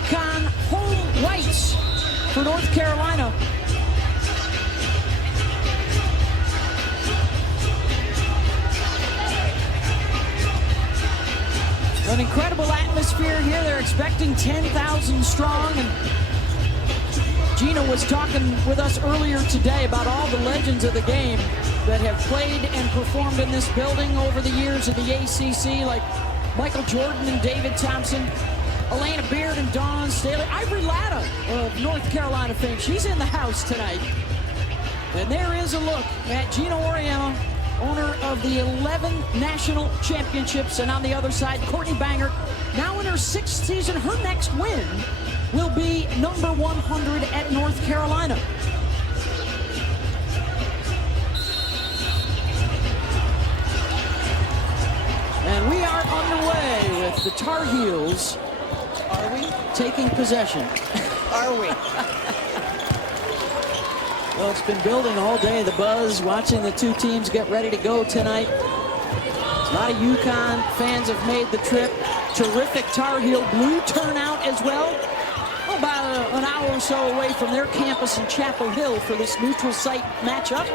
UConn home whites for North Carolina. An incredible atmosphere here. They're expecting 10,000 strong. And Geno was talking with us earlier today about all the legends of the game that have played and performed in this building over the years of the ACC, like Michael Jordan and David Thompson, Elena Beard and Dawn Staley, Ivory Latta of North Carolina fame. She's in the house tonight. And there is a look at Geno Auriemma, owner of the 11 national championships. And on the other side, Courtney Bangert, now in her 6th season. Her next win will be number 100 at North Carolina. And we are underway with the Tar Heels. Are we? Taking possession. Are we? Well, it's been building all day, the buzz, watching the two teams get ready to go tonight. A lot of UConn fans have made the trip. Terrific Tar Heel blue turnout as well. About an hour or so away from their campus in Chapel Hill for this neutral site matchup.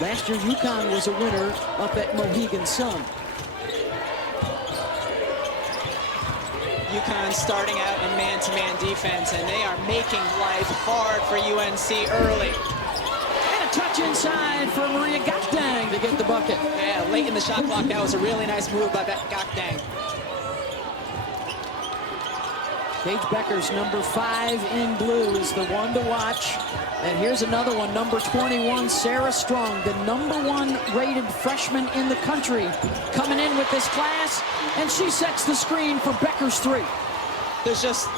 Last year, UConn was a winner up at Mohegan Sun. UConn starting out in man-to-man defense, and they are making life hard for UNC early. And a touch inside for Maria Gakdang to get the bucket. Yeah, late in the shot clock, that was a really nice move by Gakdang. Paige Bueckers, number 5 in blue, is the one to watch. And here's another one, number 21, Sarah Strong, the #1 rated freshman in the country, coming in with this class, and she sets the screen for Bueckers' 3. There's just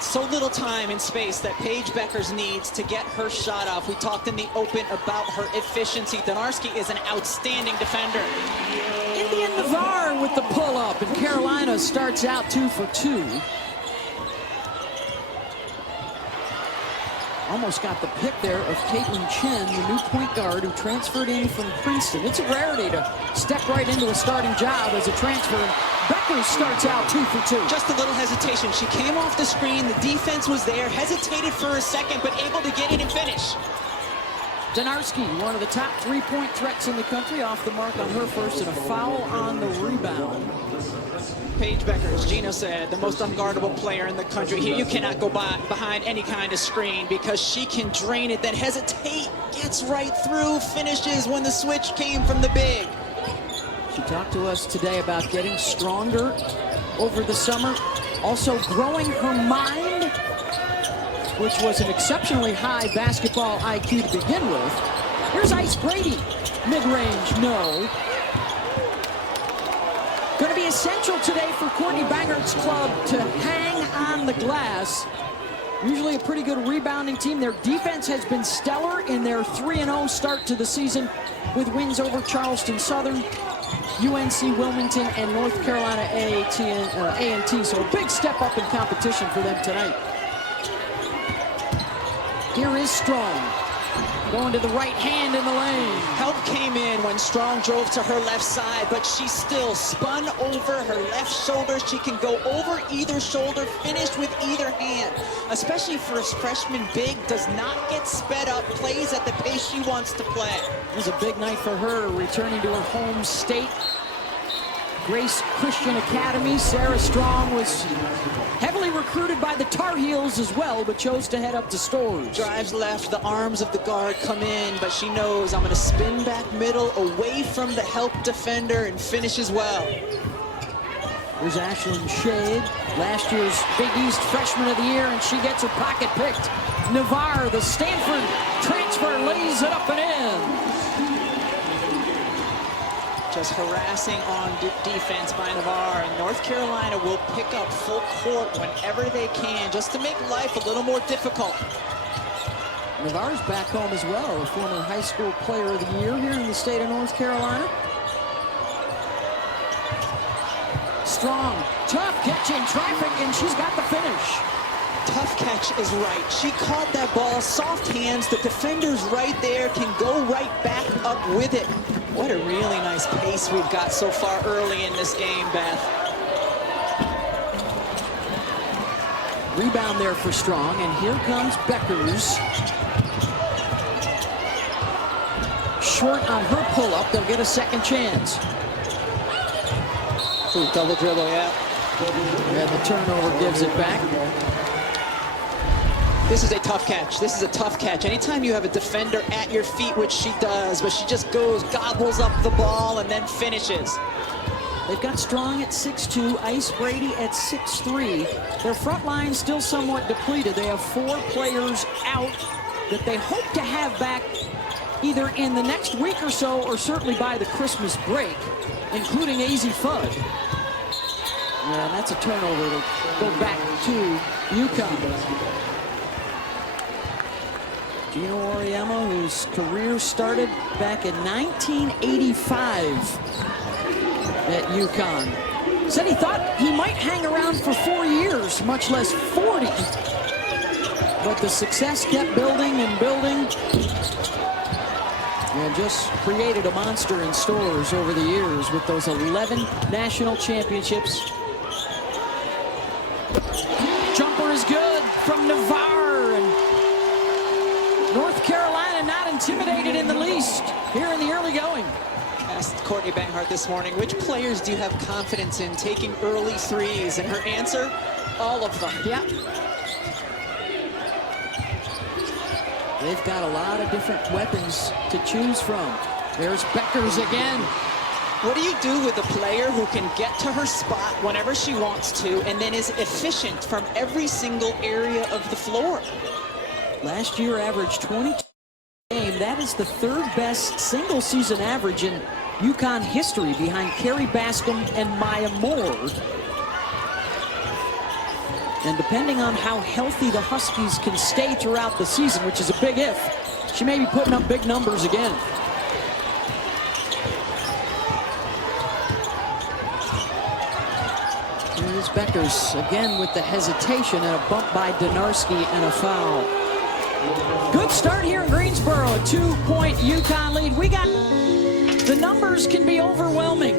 so little time and space that Paige Bueckers needs to get her shot off. We talked in the open about her efficiency. Donarski is an outstanding defender. Indian Navarre with the pull-up, and Carolina starts out 2 for 2. Almost got the pick there of Caitlin Chen, the new point guard who transferred in from Princeton. It's a rarity to step right into a starting job as a transfer. Bueckers starts out 2 for 2. Just a little hesitation. She came off the screen, the defense was there, hesitated for a second, but able to get it and finish. Donarski, one of the top 3-point threats in the country, off the mark on her first, and a foul on the rebound. Paige Bueckers, Geno said, the most unguardable player in the country. Here you cannot go behind any kind of screen because she can drain it, then hesitate, gets right through, finishes when the switch came from the big. She talked to us today about getting stronger over the summer, also growing her mind, which was an exceptionally high basketball IQ to begin with. Here's Ice Brady, mid-range, no. Going to be essential today for Courtney Bangert's club to hang on the glass. Usually a pretty good rebounding team. Their defense has been stellar in their 3-0 start to the season with wins over Charleston Southern, UNC Wilmington, and North Carolina A&T. So a big step up in competition for them tonight. Here is Strong, going to the right hand in the lane. Help came in when Strong drove to her left side, but she still spun over her left shoulder. She can go over either shoulder, finish with either hand. Especially for a freshman big, does not get sped up, plays at the pace she wants to play. It was a big night for her, returning to her home state. Grace Christian Academy. Sarah Strong was heavily recruited by the Tar Heels as well, but chose to head up to Storrs. Drives left, the arms of the guard come in, but she knows I'm going to spin back middle away from the help defender and finishes well. There's Ashlyn Shade, last year's Big East Freshman of the Year, and she gets her pocket picked. Navarre, the Stanford transfer, lays it up and in. Just harassing on defense by Navarre, and North Carolina will pick up full court whenever they can, just to make life a little more difficult. Navarre's back home as well, a former high school player of the year here in the state of North Carolina. Strong, tough catch in traffic, and she's got the finish. Tough catch is right. She caught that ball, soft hands, the defender's right there, can go right back up with it. What a really nice pace we've got so far early in this game, Beth. Rebound there for Strong, and here comes Bueckers. Short on her pull-up. They'll get a second chance. Ooh, double dribble, yeah. And the turnover gives it back. This is a tough catch. This is a tough catch. Anytime you have a defender at your feet, which she does, but she just goes, gobbles up the ball, and then finishes. They've got Strong at 6'2", Ice Brady at 6'3". Their front line still somewhat depleted. They have 4 players out that they hope to have back either in the next week or so, or certainly by the Christmas break, including AZ Fudd. Yeah, and that's a turnover to go back to UConn. Geno Auriemma, whose career started back in 1985 at UConn, said he thought he might hang around for 4 years, much less 40. But the success kept building and building, and just created a monster in stores over the years with those 11 national championships. Jumper is good from Navarre, and North Carolina not intimidated in the least here in the early going. Asked Courtney Banghart this morning, which players do you have confidence in taking early threes? And her answer, all of them. Yeah. They've got a lot of different weapons to choose from. There's Bueckers again. What do you do with a player who can get to her spot whenever she wants to and then is efficient from every single area of the floor? Last year averaged 22 a game. That is the 3rd best single season average in UConn history, behind Carrie Bascom and Maya Moore. And depending on how healthy the Huskies can stay throughout the season, which is a big if, she may be putting up big numbers again. Here's Bueckers again with the hesitation, and a bump by Donarski and a foul. Good start here in Greensboro, a 2-point UConn lead. The numbers can be overwhelming,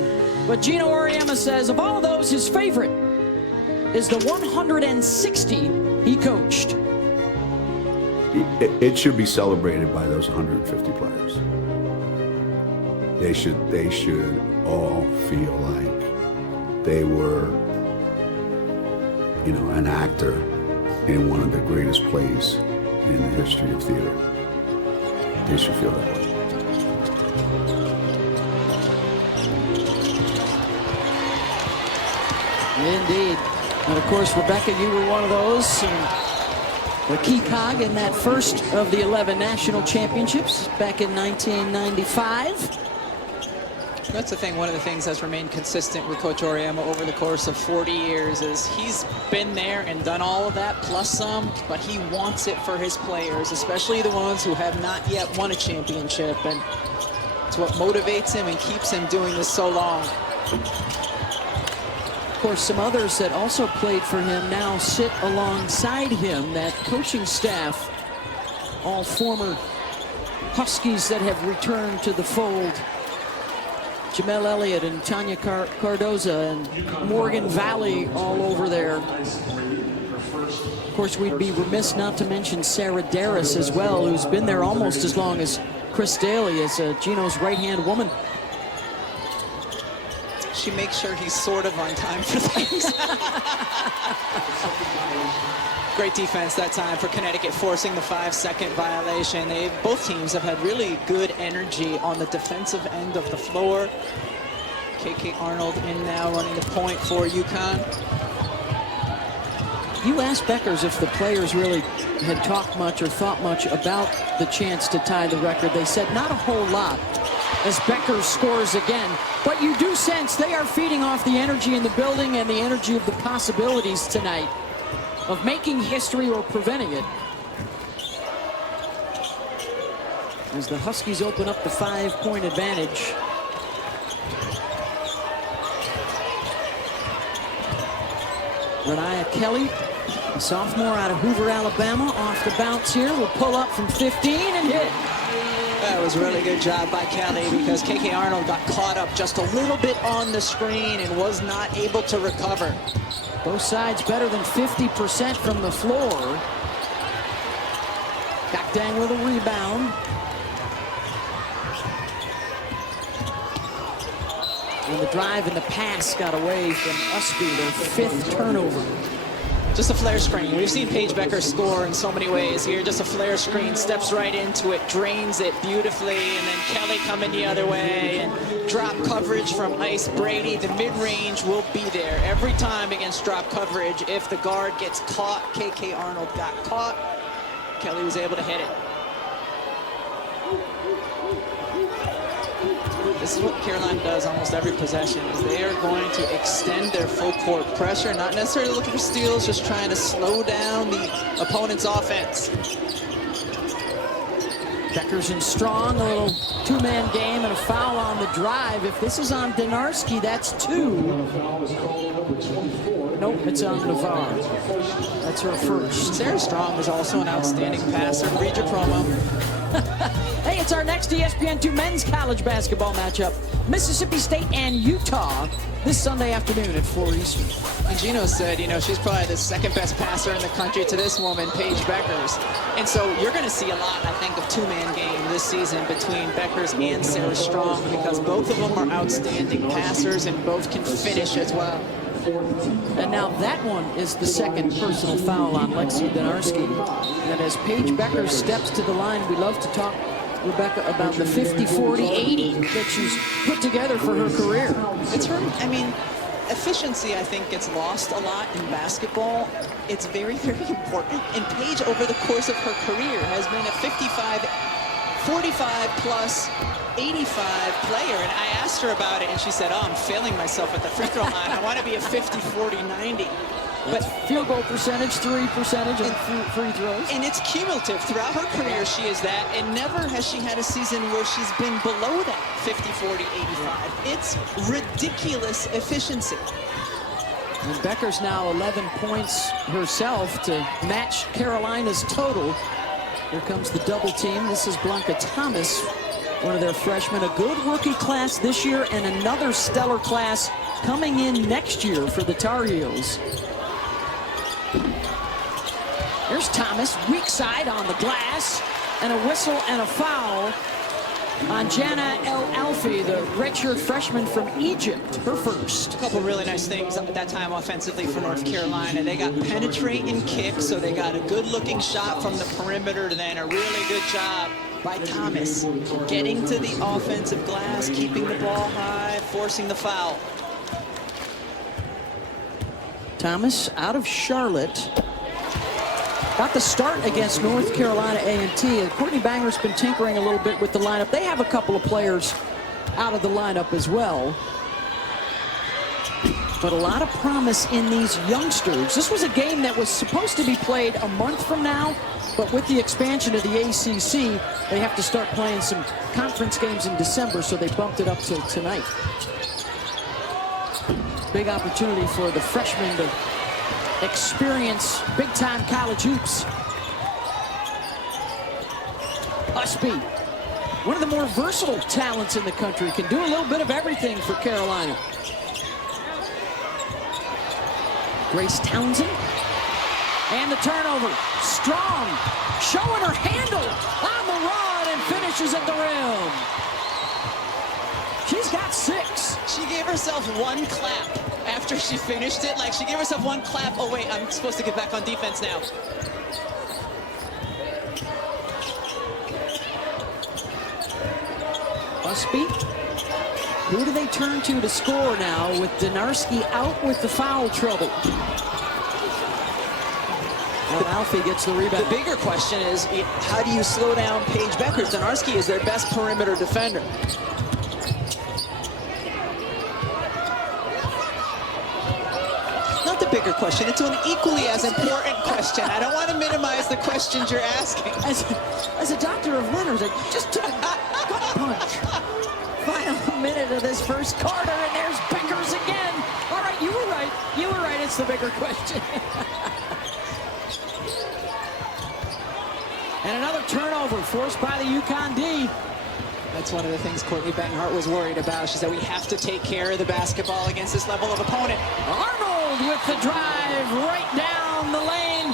but Geno Auriemma says of all of those, his favorite is the 160 he coached. It should be celebrated by those 150 players. They should all feel like they were, an actor in one of the greatest plays in the history of theater. They should feel that way. Indeed. And of course, Rebecca, you were one of those. The key cog in that first of the 11 national championships back in 1995. That's the thing. One of the things that's remained consistent with Coach Auriemma over the course of 40 years is he's been there and done all of that plus some, but he wants it for his players, especially the ones who have not yet won a championship. And it's what motivates him and keeps him doing this so long. Of course, some others that also played for him now sit alongside him. That coaching staff, all former Huskies that have returned to the fold. Jamel Elliott and Tanya Cardoza and Morgan Valley all over there. Of course, we'd be remiss not to mention Sarah Darris as well, who's been there almost as long as Chris Daly, as Geno's right-hand woman. She makes sure he's sort of on time for things. Great defense that time for Connecticut, forcing the 5-second violation. Both teams have had really good energy on the defensive end of the floor. KK Arnold in now, running the point for UConn. You asked Bueckers if the players really had talked much or thought much about the chance to tie the record. They said not a whole lot, as Bueckers scores again. But you do sense they are feeding off the energy in the building and the energy of the possibilities tonight of making history or preventing it. As the Huskies open up the 5-point advantage. Rania Kelly, a sophomore out of Hoover, Alabama, off the bounce here, will pull up from 15 and hit. That was a really good job by Kelly because KK Arnold got caught up just a little bit on the screen and was not able to recover. Both sides better than 50% from the floor. Gakdang with a rebound. And the drive and the pass got away from Usby, their 5th turnover. Just a flare screen. We've seen Paige Bueckers score in so many ways here. Just a flare screen, steps right into it, drains it beautifully, and then Kelly coming the other way, and drop coverage from Ice Brady. The mid-range will be there every time against drop coverage. If the guard gets caught, KK Arnold got caught. Kelly was able to hit it. This is what Carolina does almost every possession, is they are going to extend their full court pressure, not necessarily looking for steals, just trying to slow down the opponent's offense. Bueckers and Strong, a little 2-man game and a foul on the drive. If this is on Dinarski, that's 2. Nope, it's on Navarre. That's her first. Sarah Strong is also an outstanding passer. Read your promo. Hey, it's our next ESPN2 men's college basketball matchup. Mississippi State and Utah this Sunday afternoon at 4 Eastern. And Geno said, you know, she's probably the 2nd best passer in the country to this woman, Paige Bueckers. And so you're going to see a lot, I think, of 2-man game this season between Bueckers and Sarah Strong because both of them are outstanding passers and both can finish as well. And now that one is the 2nd personal foul on Lexi Dinarski. And as Paige Bueckers steps to the line, we love to talk, Rebecca, about the 50, 40, 80 that she's put together for her career. It's her, I mean, efficiency, I think, gets lost a lot in basketball. It's very, very important. And Paige, over the course of her career, has been a 55, 45 plus 85 player, and I asked her about it, and she said, oh, I'm failing myself at the free throw line. I want to be a 50, 40, 90. But field goal percentage, 3 percentage, and free throws. And it's cumulative. Throughout her career, she is that, and never has she had a season where she's been below that 50, 40, 85. It's ridiculous efficiency. And Bueckers now 11 points herself to match Carolina's total. Here comes the double team. This is Blanca Thomas, one of their freshmen. A good rookie class this year and another stellar class coming in next year for the Tar Heels. Here's Thomas, weak side on the glass, and a whistle and a foul on Jana El Alfi, the redshirt freshman from Egypt, her first. A couple really nice things at that time offensively for North Carolina. They got penetrating kicks, so they got a good-looking shot from the perimeter, then a really good job by Thomas getting to the offensive glass, keeping the ball high, forcing the foul. Thomas out of Charlotte. Got the start against North Carolina A&T, and Courtney Banger's been tinkering a little bit with the lineup. They have a couple of players out of the lineup as well. But a lot of promise in these youngsters. This was a game that was supposed to be played a month from now, but with the expansion of the ACC, they have to start playing some conference games in December, so they bumped it up till tonight. Big opportunity for the freshmen to experience big-time college hoops. Usby, one of the more versatile talents in the country, can do a little bit of everything for Carolina. Grace Townsend, and the turnover. Strong, showing her handle on the run and finishes at the rim. She's got 6. She gave herself one clap after she finished it. Like, she gave herself one clap. Oh, wait, I'm supposed to get back on defense now. Usby. Who do they turn to score now with Dinarski out with the foul trouble? Well, Alfie gets the rebound. The bigger question is, how do you slow down Paige Bueckers? Dinarski is their best perimeter defender. Not the bigger question. It's an equally as important question. I don't want to minimize the questions you're asking. As a doctor of letters, I just took a gut punch. Final minute of this first quarter, and there's Bueckers again. All right, you were right. You were right. It's the bigger question. And another turnover forced by the UConn D. That's one of the things Courtney Banghart was worried about. She said, we have to take care of the basketball against this level of opponent. Arnold with the drive right down the lane.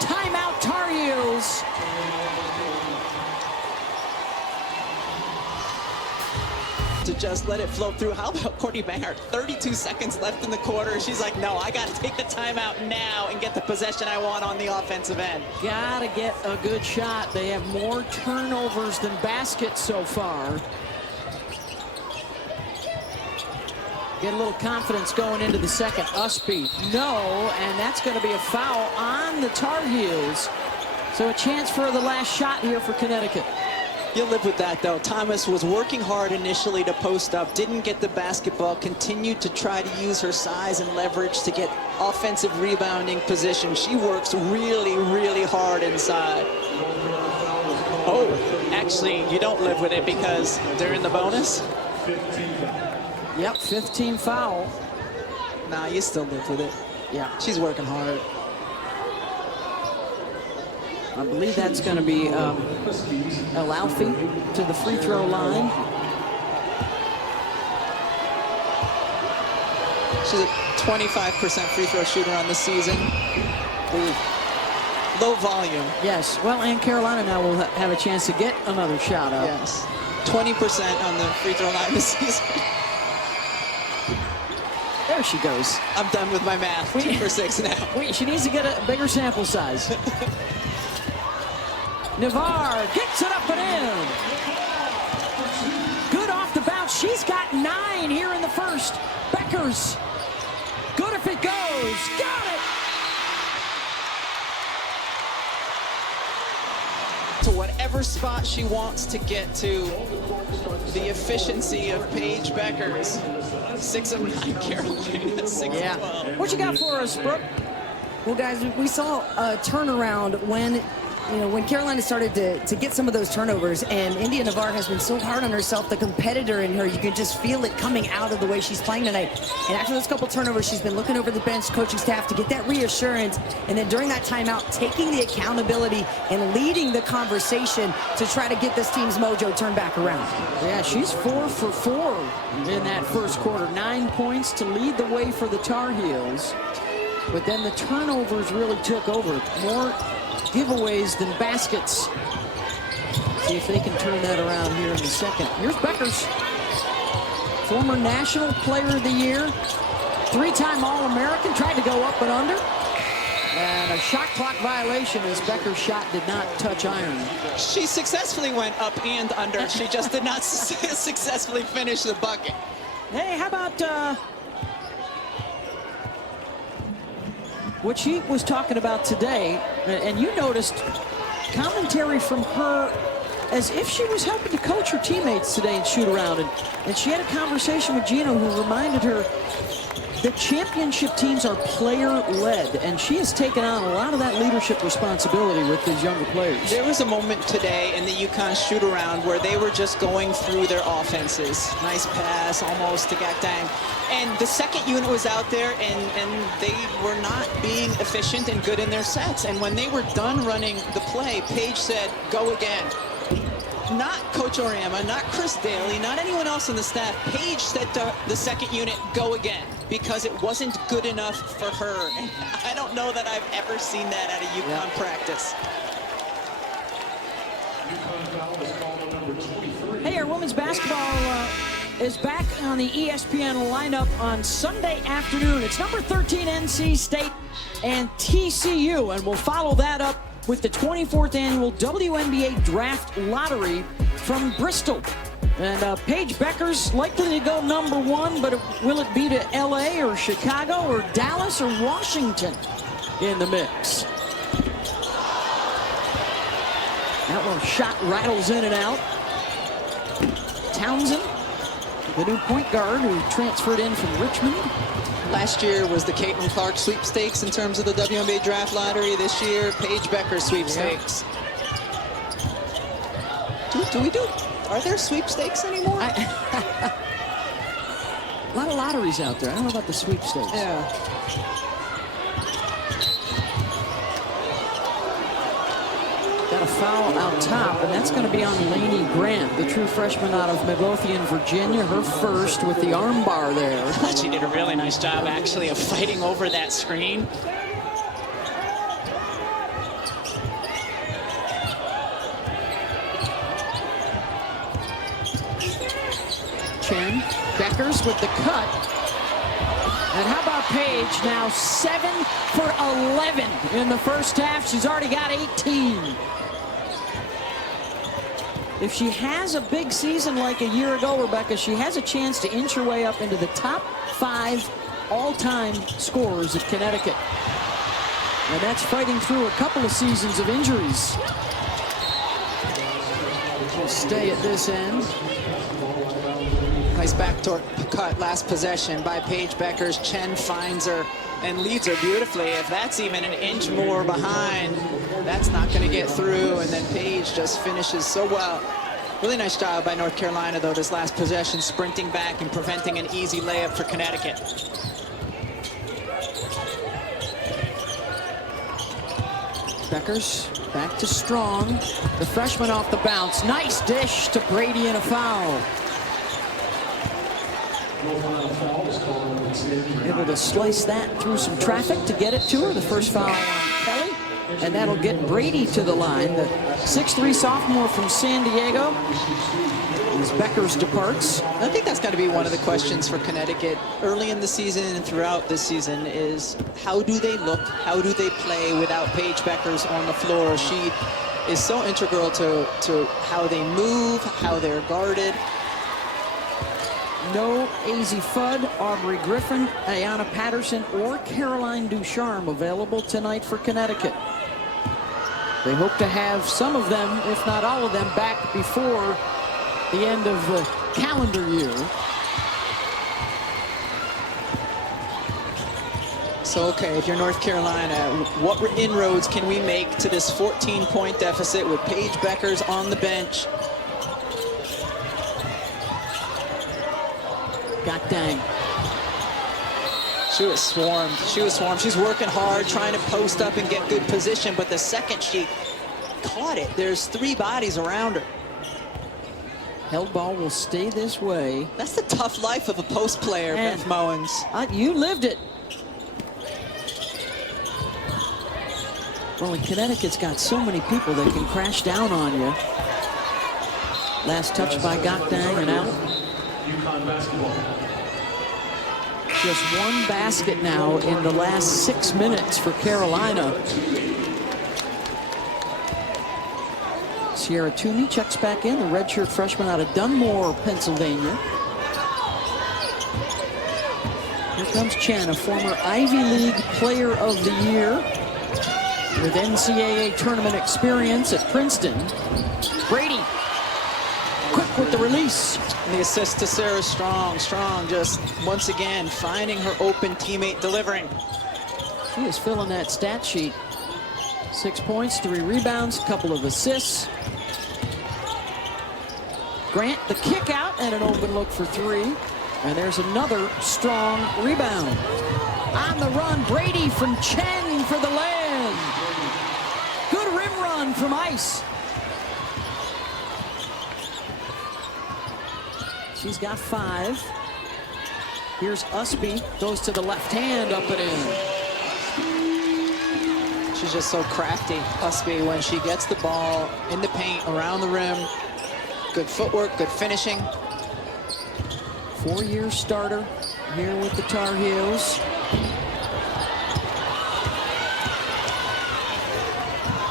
Timeout, Tar Heels. To just let it flow through. How about Courtney Banghart? 32 seconds left in the quarter. She's like, no, I got to take the timeout now and get the possession I want on the offensive end. Gotta get a good shot. They have more turnovers than baskets so far. Get a little confidence going into the second. Usby, no, and that's going to be a foul on the Tar Heels. So a chance for the last shot here for Connecticut. You'll live with that, though. Thomas was working hard initially to post up, didn't get the basketball, continued to try to use her size and leverage to get offensive rebounding position. She works really, really hard inside. Oh, actually, you don't live with it because they're in the bonus? Yep, 15 foul. Nah, you still live with it. Yeah. She's working hard. I believe that's going to be El Alfie to the free throw line. She's a 25% free throw shooter on the season. Ooh. Low volume. Yes, well, and Carolina now will have a chance to get another shot up. Yes, 20% on the free throw line this season. There she goes. I'm done with my math. 2 for 6 now. Wait, she needs to get a bigger sample size. Navarre gets it up and in. Good off the bounce. She's got 9 here in the first. Bueckers. Good if it goes. Got it. To whatever spot she wants to get to. The efficiency of Paige Bueckers. 6 of 9 Carolina, 6 of 12. What you got for us, Brooke? Well, guys, we saw a turnaround when Carolina started to get some of those turnovers, and India Navarre has been so hard on herself, the competitor in her. You can just feel it coming out of the way she's playing tonight. And after those couple turnovers, she's been looking over the bench, coaching staff to get that reassurance. And then during that timeout, taking the accountability and leading the conversation to try to get this team's mojo turned back around. Yeah, she's 4 for 4 in that first quarter. 9 points to lead the way for the Tar Heels. But then the turnovers really took over. More giveaways than baskets. See if they can turn that around here in the second. Here's Bueckers, former National Player of the Year, 3-time All-American, tried to go up and under. And a shot clock violation as Bueckers' shot did not touch iron. She successfully went up and under. She just did not successfully finish the bucket. Hey, how about what she was talking about today, and you noticed commentary from her as if she was helping to coach her teammates today and shoot around. And she had a conversation with Geno who reminded her that championship teams are player-led, and she has taken on a lot of that leadership responsibility with these younger players. There was a moment today in the UConn shoot-around where they were just going through their offenses. Nice pass, almost to Gatang. And the second unit was out there, and they were not being efficient and good in their sets. And when they were done running the play, Paige said, go again. Not Coach Auriemma, not Chris Daly, not anyone else on the staff. Paige said to the second unit, go again, because it wasn't good enough for her. And I don't know that I've ever seen that at a UConn practice. Hey, our women's basketball is back on the ESPN lineup on Sunday afternoon. It's number 13 NC State and TCU, and we'll follow that up with the 24th annual WNBA Draft Lottery from Bristol. And Paige Bueckers likely to go number 1, but will it be to LA or Chicago or Dallas or Washington in the mix? That one shot rattles in and out. Townsend, the new point guard who transferred in from Richmond. Last year was the Caitlin Clark sweepstakes in terms of the WNBA Draft Lottery. This year, Paige Bueckers sweepstakes. Are there sweepstakes anymore? A lot of lotteries out there. I don't know about the sweepstakes. Yeah. Got a foul out top, and that's going to be on Lainey Grant, the true freshman out of Midlothian, Virginia, her first with the arm bar there. She did a really nice job, actually, of fighting over that screen. Chen, Bueckers with the cut. And how about Paige now 7 for 11 in the first half. She's already got 18. If she has a big season like a year ago, Rebecca, she has a chance to inch her way up into the top 5 all-time scorers at Connecticut. And that's fighting through a couple of seasons of injuries. She'll stay at this end. Nice backdoor cut, last possession by Paige Bueckers. Chen finds her and leads her beautifully. If that's even an inch more behind, that's not going to get through. And then Paige just finishes so well. Really nice job by North Carolina, though, this last possession, sprinting back and preventing an easy layup for Connecticut. Bueckers back to Strong. The freshman off the bounce. Nice dish to Brady and a foul. Able to slice that through some traffic to get it to her. The first foul on Kelly. And that'll get Brady to the line. The 6'3" sophomore from San Diego. As Bueckers departs. I think that's got to be one of the questions for Connecticut early in the season and throughout this season is how do they look? How do they play without Paige Bueckers on the floor? She is so integral to how they move, how they're guarded. No AZ Fudd, Aubrey Griffin, Ayanna Patterson, or Caroline Ducharme available tonight for Connecticut. They hope to have some of them, if not all of them, back before the end of the calendar year. So, okay, if you're North Carolina, what inroads can we make to this 14-point deficit with Paige Bueckers on the bench? God dang. She was swarmed. She was swarmed. She's working hard, trying to post up and get good position, but the second she caught it, there's 3 bodies around her. Held ball will stay this way. That's the tough life of a post player, Beth Mowins. You lived it. Well, and Connecticut's got so many people that can crash down on you. Last touch by Gokdang and out. UConn basketball. Just one basket now in the last 6 minutes for Carolina. Sierra Toomey checks back in, the redshirt freshman out of Dunmore, Pennsylvania. Here comes Chen, a former Ivy League Player of the Year with NCAA tournament experience at Princeton. Brady, quick with the release. And the assist to Sarah Strong. Strong just, once again, finding her open teammate, delivering. She is filling that stat sheet. 6 points, 3 rebounds, a couple of assists. Grant, the kick out, and an open look for 3. And there's another strong rebound. On the run, Brady from Chen for the land. Good rim run from Ice. She's got 5. Here's Usby, goes to the left hand, up and in. She's just so crafty, Usby, when she gets the ball in the paint, around the rim. Good footwork, good finishing. 4-year starter here with the Tar Heels.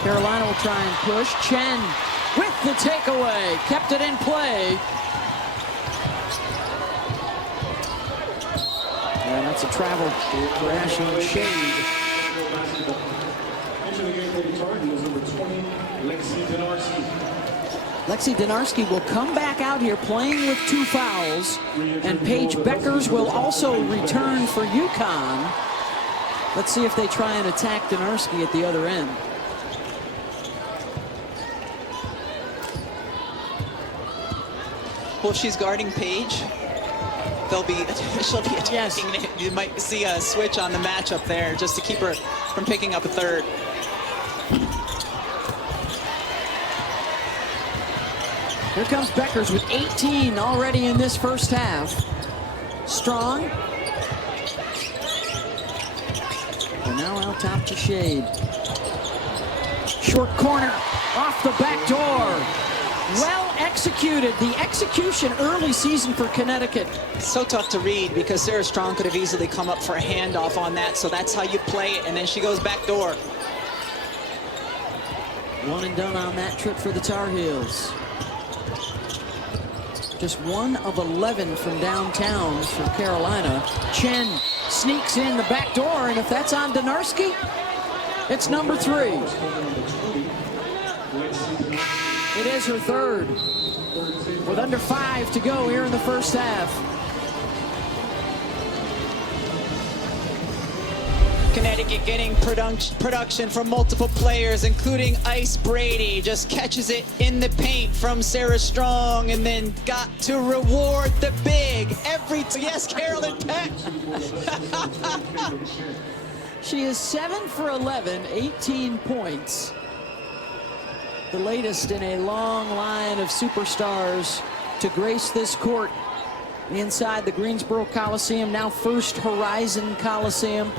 Carolina will try and push. Chen with the takeaway, kept it in play. And that's a travel crash on shade. Entering the game for the Tar Heels, number 20, Lexi Dinarski. Lexi Dinarski will come back out here playing with 2 fouls. And Paige Bueckers will also return for UConn. Let's see if they try and attack Dinarski at the other end. Well, if she's guarding Paige, she'll be attacking. Yes. You might see a switch on the matchup there just to keep her from picking up a third. Here comes Bueckers with 18 already in this first half. Strong. And now out top to Shade. Short corner off the back door. Well executed. The execution early season for Connecticut. So tough to read because Sarah Strong could have easily come up for a handoff on that. So that's how you play it. And then she goes back door. One and done on that trip for the Tar Heels. Just 1 of 11 from downtown for Carolina. Chen sneaks in the back door, and if that's on Donarski, it's number 3. It is her third, with under 5 to go here in the first half. Connecticut getting production from multiple players, including Ice Brady. Just catches it in the paint from Sarah Strong and then got to reward the big every time. Yes, Carolyn Peck. She is 7 for 11, 18 points. The latest in a long line of superstars to grace this court inside the Greensboro Coliseum, now First Horizon Coliseum.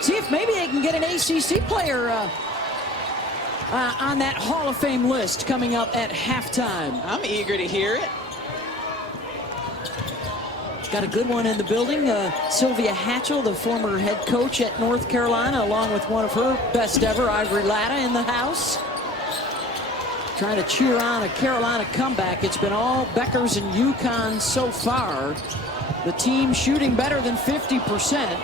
See if maybe they can get an ACC player on that Hall of Fame list coming up at halftime. I'm eager to hear it. Got a good one in the building. Sylvia Hatchell, the former head coach at North Carolina, along with one of her best ever, Ivory Latta, in the house. Trying to cheer on a Carolina comeback. It's been all Bueckers and UConn so far. The team shooting better than 50%.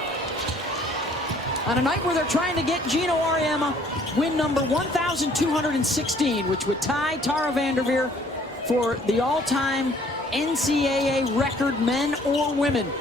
On a night where they're trying to get Geno Auriemma win number 1,216, which would tie Tara VanDerveer for the all-time NCAA record, men or women.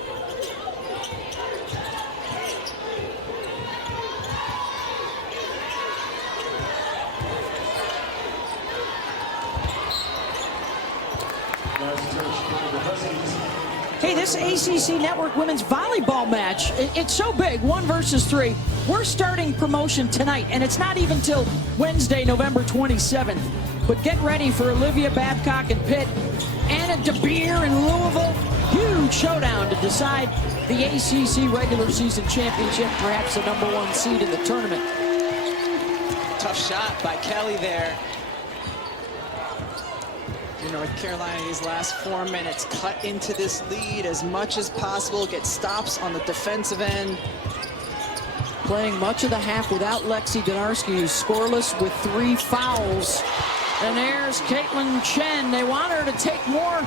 Hey, this ACC Network women's volleyball match, it's so big, 1 versus 3. We're starting promotion tonight, and it's not even till Wednesday, November 27th. But get ready for Olivia Babcock and Pitt, Anna DeBeer in Louisville. Huge showdown to decide the ACC regular season championship, perhaps the #1 seed in the tournament. Tough shot by Kelly there. North Carolina, these last 4 minutes, cut into this lead as much as possible, get stops on the defensive end. Playing much of the half without Lexi Donarski, who's scoreless with 3 fouls. And there's Caitlin Chen. They want her to take more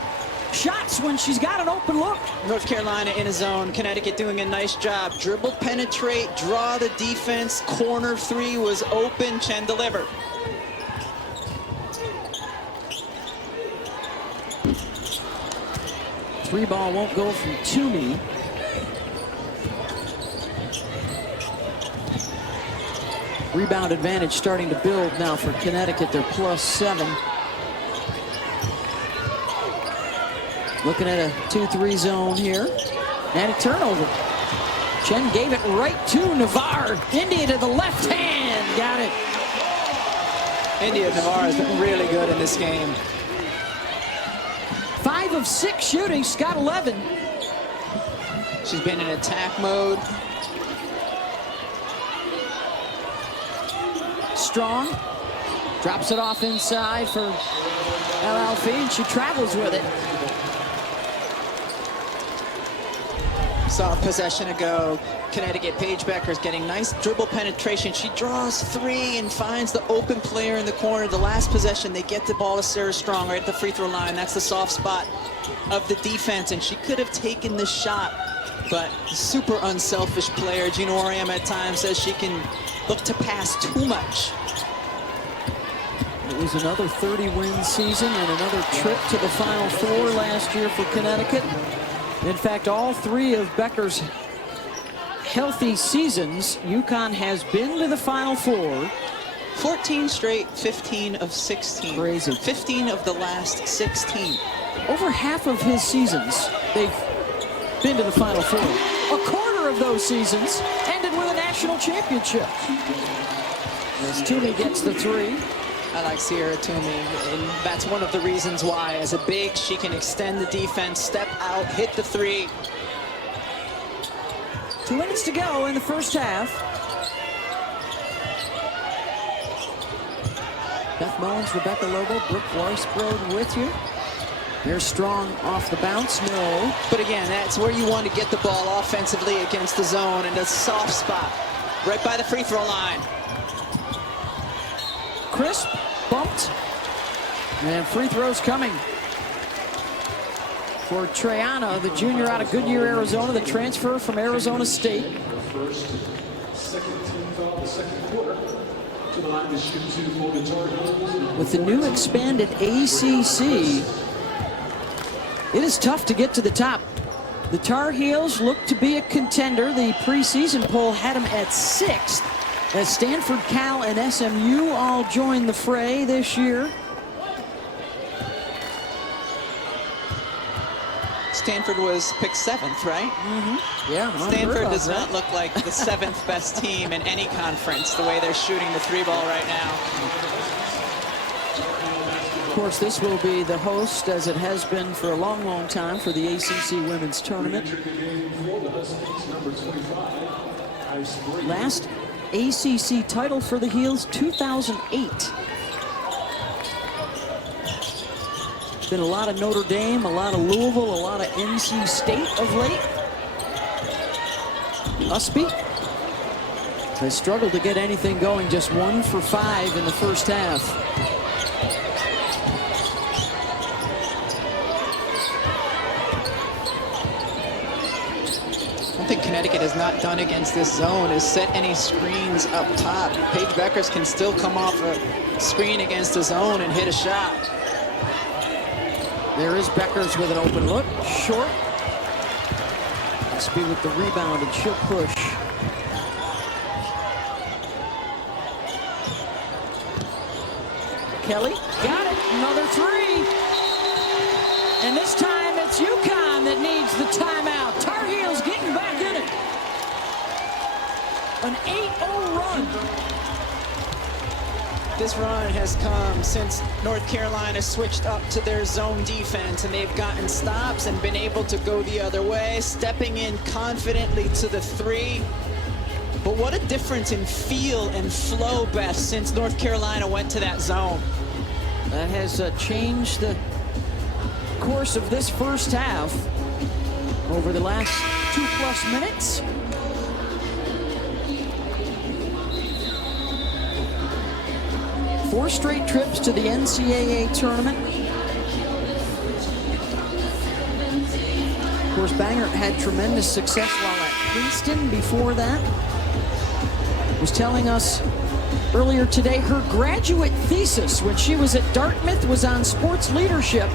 shots when she's got an open look. North Carolina in a zone. Connecticut doing a nice job. Dribble, penetrate, draw the defense. Corner 3 was open. Chen delivered. Three ball won't go from Toomey. Rebound advantage starting to build now for Connecticut. They're +7. Looking at a 2-3 zone here. And a turnover. Chen gave it right to Navarre. India to the left hand. Got it. India Navarre has been really good in this game. 5 of 6 shooting. She's got 11. She's been in attack mode. Strong. Drops it off inside for LLF, and she travels with it. Saw a possession ago. Connecticut, Paige Bueckers getting nice dribble penetration. She draws 3 and finds the open player in the corner. The last possession, they get the ball to Sarah Strong right at the free throw line. That's the soft spot of the defense, and she could have taken the shot, but super unselfish player. Geno Auriemma at times says she can look to pass too much. It was another 30-win season and another trip to the Final Four last year for Connecticut. In fact, all 3 of Bueckers' healthy seasons, UConn has been to the Final Four. 14 straight, 15 of 16. Crazy. 15 of the last 16. Over half of his seasons, they've been to the Final Four. A quarter of those seasons ended with a national championship. As Toomey gets the 3. I like Sierra Toomey, and that's one of the reasons why. As a big, she can extend the defense, step out, hit the three. 2 minutes to go in the first half. Beth Mullins, Rebecca Lobo, Brooke Weisbrod with you. They're strong off the bounce, no. But again, that's where you want to get the ball offensively against the zone, and a soft spot right by the free throw line. Crisp, bumped, and free throws coming for Triana, the junior out of Goodyear, Arizona, the transfer from Arizona State. First, second team foul, the second quarter. To the line to shoot two for the Tar Heels. With the new expanded ACC, it is tough to get to the top. The Tar Heels look to be a contender. The preseason poll had them at 6th, as Stanford, Cal, and SMU all joined the fray this year. Stanford was picked 7th, right? Yeah, Stanford does not look like the 7th best team in any conference, the way they're shooting the three ball right now. Of course, this will be the host, as it has been for a long, long time, for the ACC Women's Tournament. Last ACC title for the Heels, 2008. Been a lot of Notre Dame, a lot of Louisville, a lot of NC State of late. Usby has struggled to get anything going, just 1 for 5 in the first half. One thing Connecticut has not done against this zone is set any screens up top. Paige Bueckers can still come off a screen against the zone and hit a shot. There is Bueckers with an open look, short. Usby with the rebound, and she'll push. Kelly got it, another three. And this time it's UConn that needs the timeout. Tar Heels getting back in it. An 8-0 run. This run has come since North Carolina switched up to their zone defense, and they've gotten stops and been able to go the other way, stepping in confidently to the three. But what a difference in feel and flow, Beth, since North Carolina went to that zone. That has changed the course of this first half over the last 2+ minutes. Four straight trips to the NCAA tournament. Of course, Banger had tremendous success while at Princeton before that. Was telling us earlier today her graduate thesis when she was at Dartmouth was on sports leadership.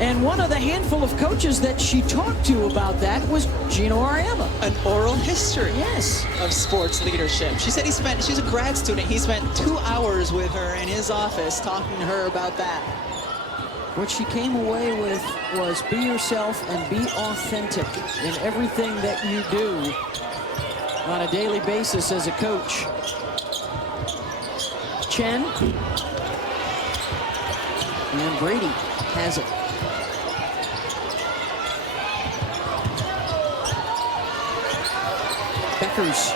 And one of the handful of coaches that she talked to about that was Geno Auriemma. An oral history, yes, of sports leadership. She said she's a grad student. He spent 2 hours with her in his office talking to her about that. What she came away with was be yourself and be authentic in everything that you do on a daily basis as a coach. Chen. And Brady has it. Bueckers.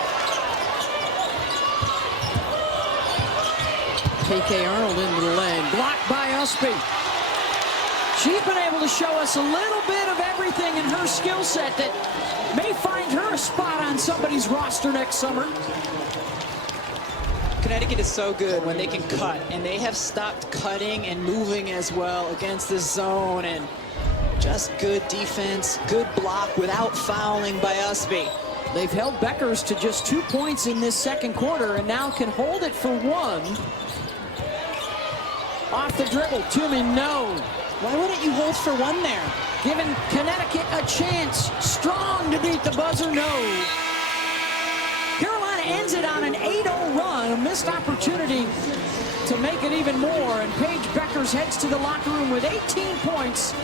KK Arnold into the lane. Blocked by Usby. She's been able to show us a little bit of everything in her skill set that may find her a spot on somebody's roster next summer. Connecticut is so good when they can cut, and they have stopped cutting and moving as well against the zone, and just good defense, good block without fouling by Usby. They've held Bueckers to just 2 points in this second quarter and now can hold it for 1. Off the dribble, Toomey, no. Why wouldn't you hold for 1 there? Giving Connecticut a chance. Strong to beat the buzzer, no. Carolina ends it on an 8-0 run, a missed opportunity to make it even more, and Paige Bueckers heads to the locker room with 18 points,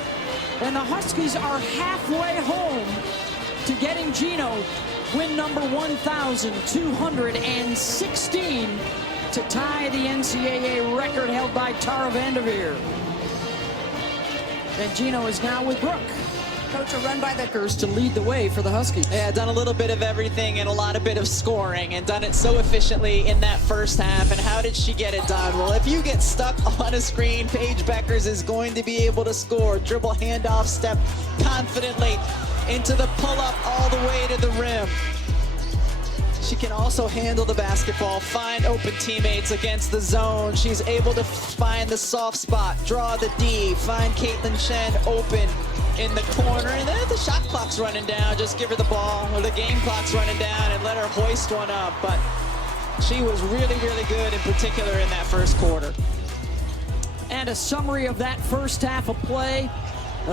and the Huskies are halfway home to getting Geno win number 1,216 to tie the NCAA record held by Tara VanDerveer. And Geno is now with Brooke. Coach, a run by the Bueckers to lead the way for the Huskies. Yeah, done a little bit of everything and a lot of bit of scoring, and done it so efficiently in that first half. And how did she get it done? Well, if you get stuck on a screen, Paige Bueckers is going to be able to score. Dribble, handoff, step confidently into the pull-up all the way to the rim. She can also handle the basketball, find open teammates against the zone. She's able to find the soft spot, draw the D, find Caitlin Chen open in the corner, and then if the shot clock's running down, just give her the ball, or the game clock's running down, and let her hoist one up. But she was really, really good, in particular in that first quarter. And a summary of that first half of play.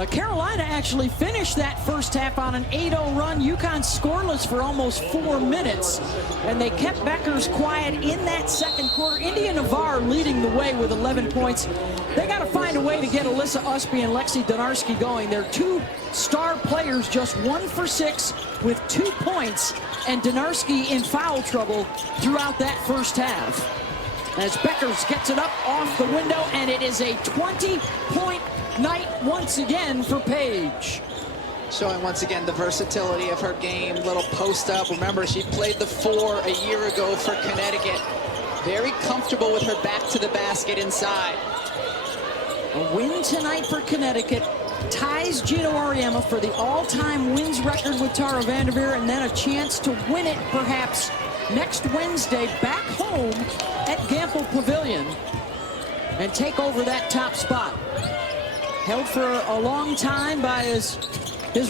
Carolina actually finished that first half on an 8-0 run. UConn scoreless for almost 4 minutes, and they kept Bueckers quiet in that second quarter. India Navarre leading the way with 11 points. They got to find a way to get Alyssa Usby and Lexi Donarski going. They're two star players, just 1 for 6 with 2 points, and Donarski in foul trouble throughout that first half. As Bueckers gets it up off the window, and it is a 20-point night once again for Paige. Showing once again the versatility of her game. Little post up. Remember, she played the 4 a year ago for Connecticut. Very comfortable with her back to the basket inside. A win tonight for Connecticut ties Geno Auriemma for the all-time wins record with Tara VanDerveer, and then a chance to win it perhaps next Wednesday back home at Gamble Pavilion and take over that top spot. Held for a long time by his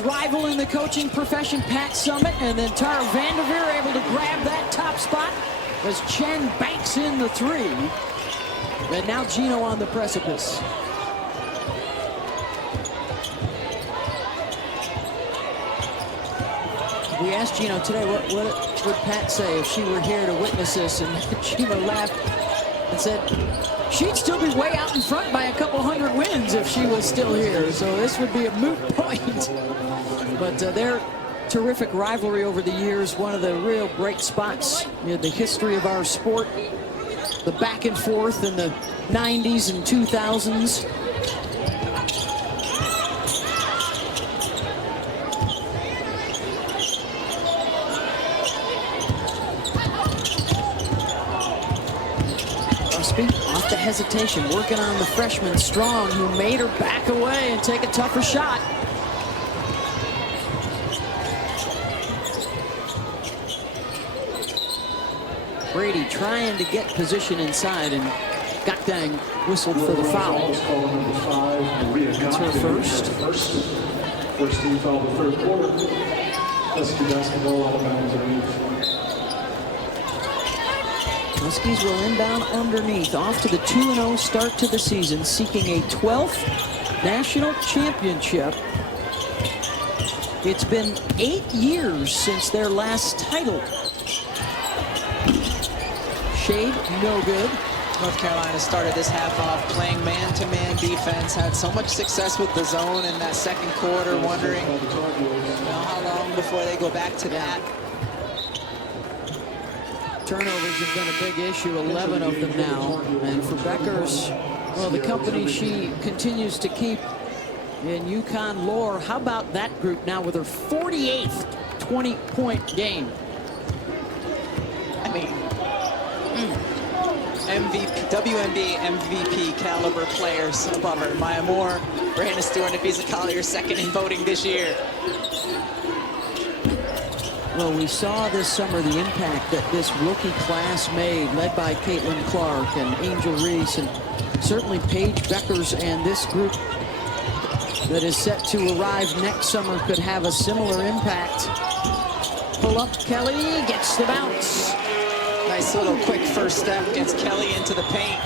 rival in the coaching profession, Pat Summitt, and then Tara VanDerveer able to grab that top spot as Chen banks in the 3. And now Geno on the precipice. We asked Geno today, what would Pat say if she were here to witness this? And Geno laughed and said she'd still be way out in front by a couple hundred wins if she was still here. So this would be a moot point. But their terrific rivalry over the years, one of the real bright spots in the history of our sport. The back and forth in the 90s and 2000s. Off the hesitation, working on the freshman Strong, who made her back away and take a tougher shot. Brady trying to get position inside, and Gakdang whistled for the foul. That's her first. First team foul of the third quarter. Husky basketball out of bounds. Huskies will inbound underneath, off to the 2-0 start to the season, seeking a 12th national championship. It's been 8 years since their last title. Shade, no good. North Carolina started this half off playing man-to-man defense, had so much success with the zone in that second quarter, wondering how long before they go back to that. Turnovers have been a big issue, 11 of them now. And for Bueckers, well, the company she continues to keep in UConn lore. How about that group now with her 48th 20-point game? I mean, WNBA MVP caliber players above her. Maya Moore, Brandon Stewart, and Visa Collier second in voting this year. Well, we saw this summer the impact that this rookie class made, led by Caitlin Clark and Angel Reese, and certainly Paige Bueckers, and this group that is set to arrive next summer could have a similar impact. Pull up, Kelly gets the bounce. Nice little quick first step, gets Kelly into the paint.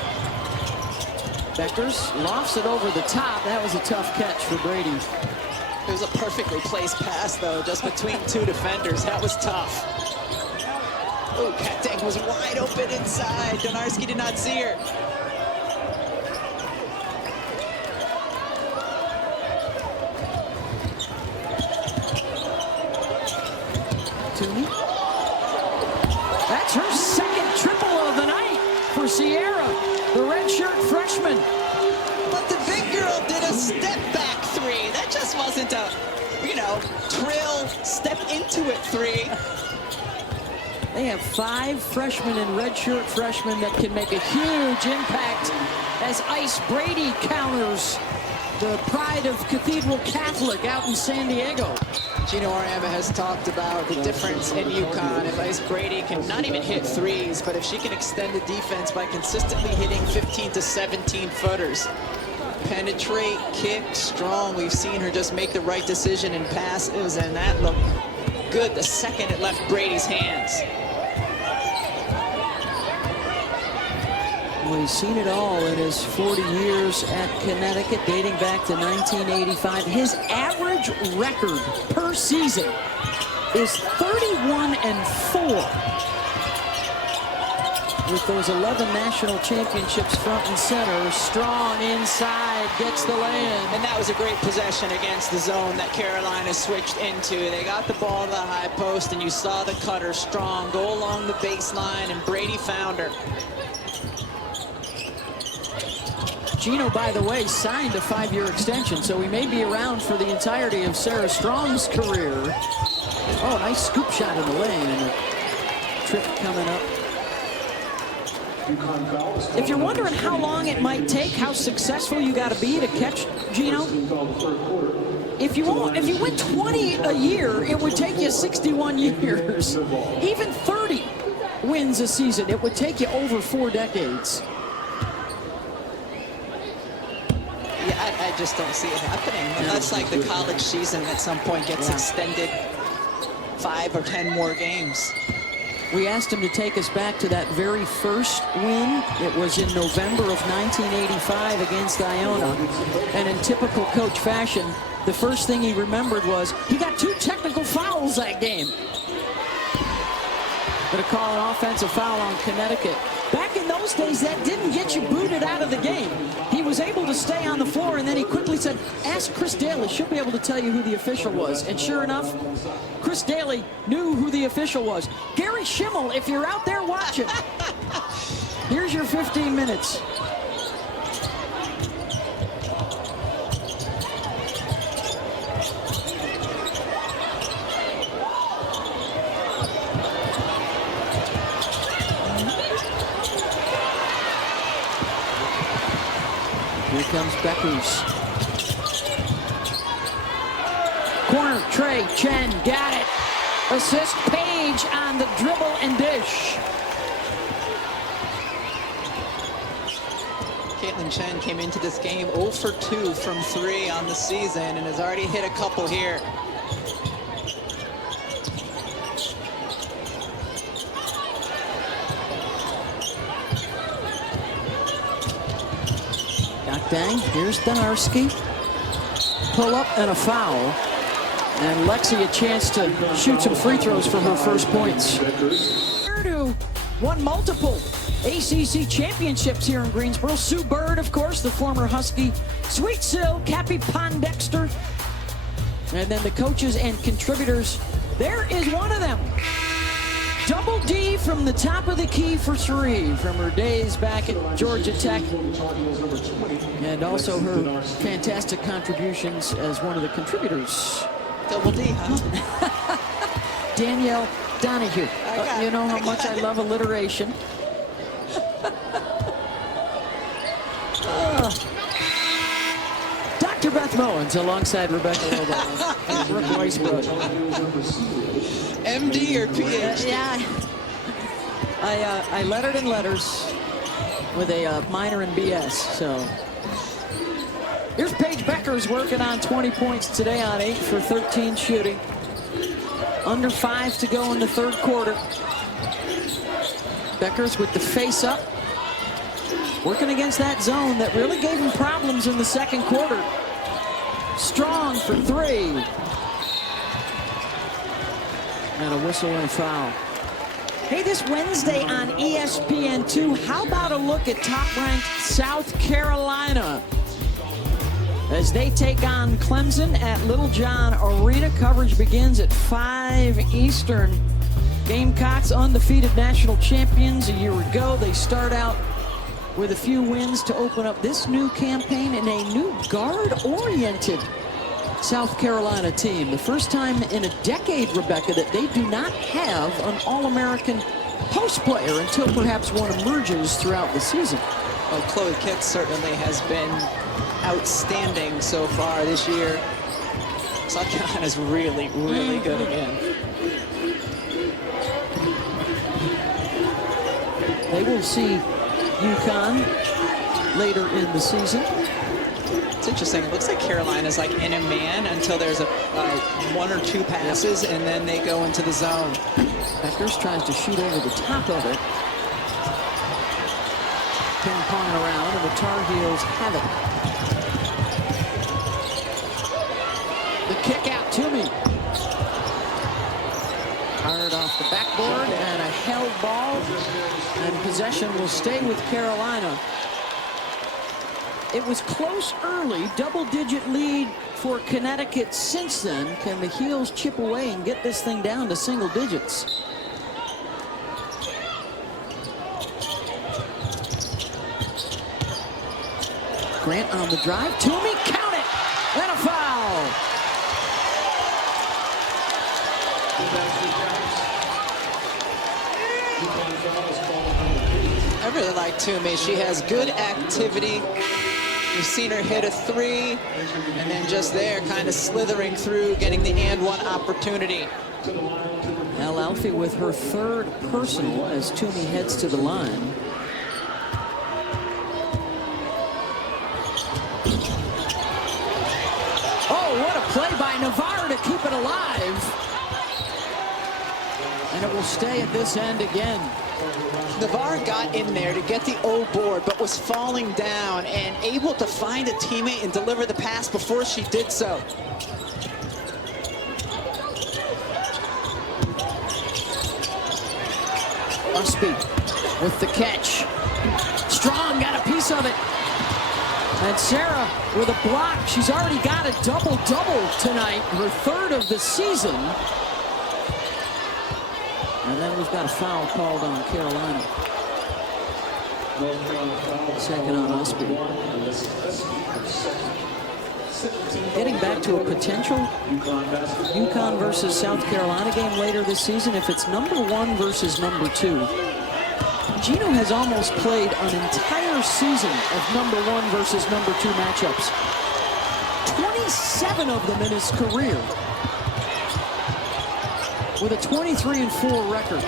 Bueckers lofts it over the top. That was a tough catch for Brady. It was a perfectly placed pass, though, just between 2 defenders. That was tough. Oh, Gakdang was wide open inside. Donarski did not see her. Tooney. That's her second triple of the night for wasn't a, trill, step into it three. They have 5 freshmen and redshirt freshmen that can make a huge impact as Ice Brady counters the pride of Cathedral Catholic out in San Diego. Geno Auriemma has talked about the difference in UConn. If Ice Brady can not even hit threes, but if she can extend the defense by consistently hitting 15 to 17 footers. Penetrate, kick, strong. We've seen her just make the right decision in passes, and that looked good the second it left Brady's hands. Well, he's seen it all in his 40 years at Connecticut, dating back to 1985. His average record per season is 31-4. With those 11 national championships front and center. Strong inside, gets the lay-in. And that was a great possession against the zone that Carolina switched into. They got the ball to the high post, and you saw the cutter Strong go along the baseline, and Brady found her. Geno, by the way, signed a 5-year extension, so he may be around for the entirety of Sarah Strong's career. Oh, nice scoop shot in the lane, and a trip coming up. If you're wondering how long it might take, how successful you got to be to catch Geno, if you win 20 a year, it would take you 61 years. Even 30 wins a season, it would take you over 4 decades. Yeah, I just don't see it happening. Unless like the college season at some point gets extended 5 or 10 more games. We asked him to take us back to that very first win. It was in November of 1985 against Iona. And in typical coach fashion, the first thing he remembered was he got 2 technical fouls that game. Going to call an offensive foul on Connecticut. Back in those days, that didn't get you booted out of the game. He was able to stay on the floor, and then he quickly said, ask Chris Daly. She'll be able to tell you who the official was. And sure enough, Chris Daly knew who the official was. Gary Schimmel, if you're out there watching, here's your 15 minutes. Here comes Bueckers. Corner, Trey, Chen, got it. Assist, Page on the dribble and dish. Caitlin Chen came into this game 0 for 2 from 3 on the season and has already hit a couple here. Dang, here's Donarski. Pull up and a foul. And Lexi a chance to shoot some free throws for her first points. Who won multiple ACC championships here in Greensboro. Sue Bird, of course, the former Husky. Sweet Sill, Cappy Pondexter. And then the coaches and contributors. There is one of them. Double D from the top of the key for 3 from her days back at Georgia Tech. And also her fantastic contributions as one of the contributors. Double D, huh? Danielle Donahue. You know how much I love alliteration. Dr. Beth Mowens alongside Rebecca Lobo and Brooke Weisbrod. MD or PhD? Yeah. I lettered in letters with a minor in BS, so. Here's Paige Bueckers working on 20 points today on 8 for 13 shooting. Under 5 to go in the 3rd quarter. Bueckers with the face up. Working against that zone that really gave him problems in the 2nd quarter. Strong for 3. And a whistle and a foul. Hey, this Wednesday on ESPN2, how about a look at top-ranked South Carolina as they take on Clemson at Littlejohn Arena. Coverage begins at 5 Eastern. Gamecocks, undefeated national champions a year ago. They start out with a few wins to open up this new campaign in a new guard-oriented South Carolina team. The first time in a decade, Rebecca, that they do not have an All-American post player until perhaps one emerges throughout the season. Well, Chloe Kitts certainly has been outstanding so far this year. South Carolina's really, really good again. They will see UConn later in the season. It's interesting. It looks like Carolina's like in a man until there's a one or two passes, and then they go into the zone. Bueckers tries to shoot over the top of it. Ping-pong around, and the Tar Heels have it. The kick out to me. Fired off the backboard, and a held ball, and possession will stay with Carolina. It was close early, double-digit lead for Connecticut since then. Can the Heels chip away and get this thing down to single digits? Grant on the drive. Toomey, count it! And a foul! I really like Toomey. She has good activity. You've seen her hit a three, and then just there, kind of slithering through, getting the and one opportunity. Al Alfie with her third personal as Toomey heads to the line. Oh, what a play by Navarre to keep it alive. And it will stay at this end again. Navarre got in there to get the O board, but was falling down and able to find a teammate and deliver the pass before she did so. Usby with the catch. Strong got a piece of it. And Sarah with a block. She's already got a double-double tonight, her third of the season. And then we've got a foul called on Carolina. Second on Usby. Getting back to a potential UConn versus South Carolina game later this season, if it's #1 versus #2. Geno has almost played an entire season of #1 versus #2 matchups. 27 of them in his career. With a 23-4 record.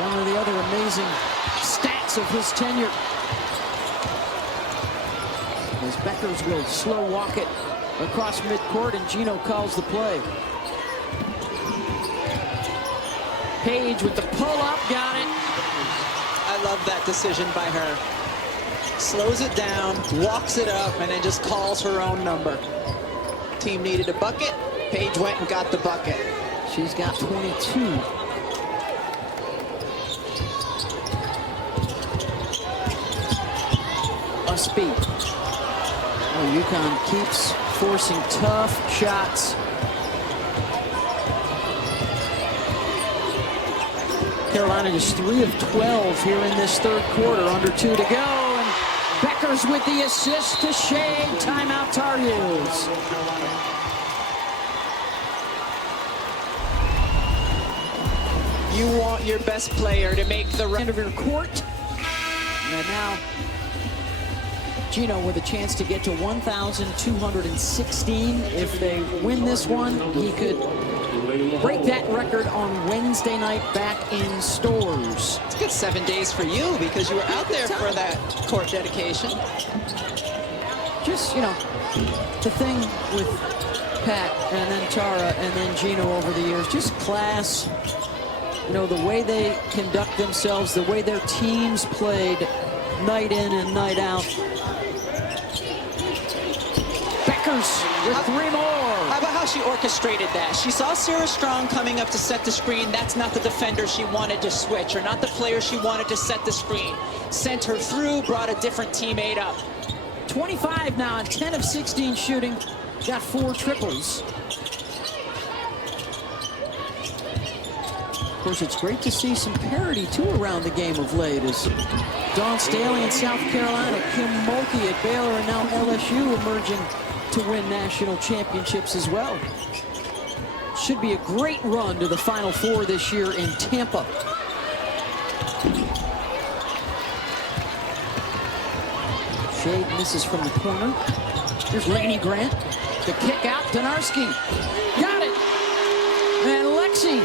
One of the other amazing stats of his tenure. As Bueckers will slow walk it across midcourt, and Geno calls the play. Page with the pull-up, got it. I love that decision by her. Slows it down, walks it up, and then just calls her own number. Team needed a bucket. Page went and got the bucket. She's got 22. Usby. Oh, UConn keeps forcing tough shots. Carolina just 3 of 12 here in this third quarter, under 2 to go. And Bueckers with the assist to shade. Timeout, Tar Heels. You want your best player to make the End of your court. And now Geno with a chance to get to 1,216. If they win this one, he could break that record on Wednesday night back in stores. It's a good 7 days for you because you were out there for that court dedication. Just, you know, the thing with Pat and then Tara and then Geno over the years, just class. You know, the way they conduct themselves, the way their teams played night in and night out. Bueckers with 3 more. How about how she orchestrated that? She saw Sarah Strong coming up to set the screen. That's not the defender she wanted to switch, or not the player she wanted to set the screen. Sent her through, brought a different teammate up. 25 now, 10 of 16 shooting. Got 4 triples. Of course, it's great to see some parity, too, around the game of late. As Dawn Staley in South Carolina, Kim Mulkey at Baylor, and now LSU emerging to win national championships as well. Should be a great run to the Final Four this year in Tampa. Shade misses from the corner. Here's Lainey Grant. The kick out, Donarski. Got it. And Lexi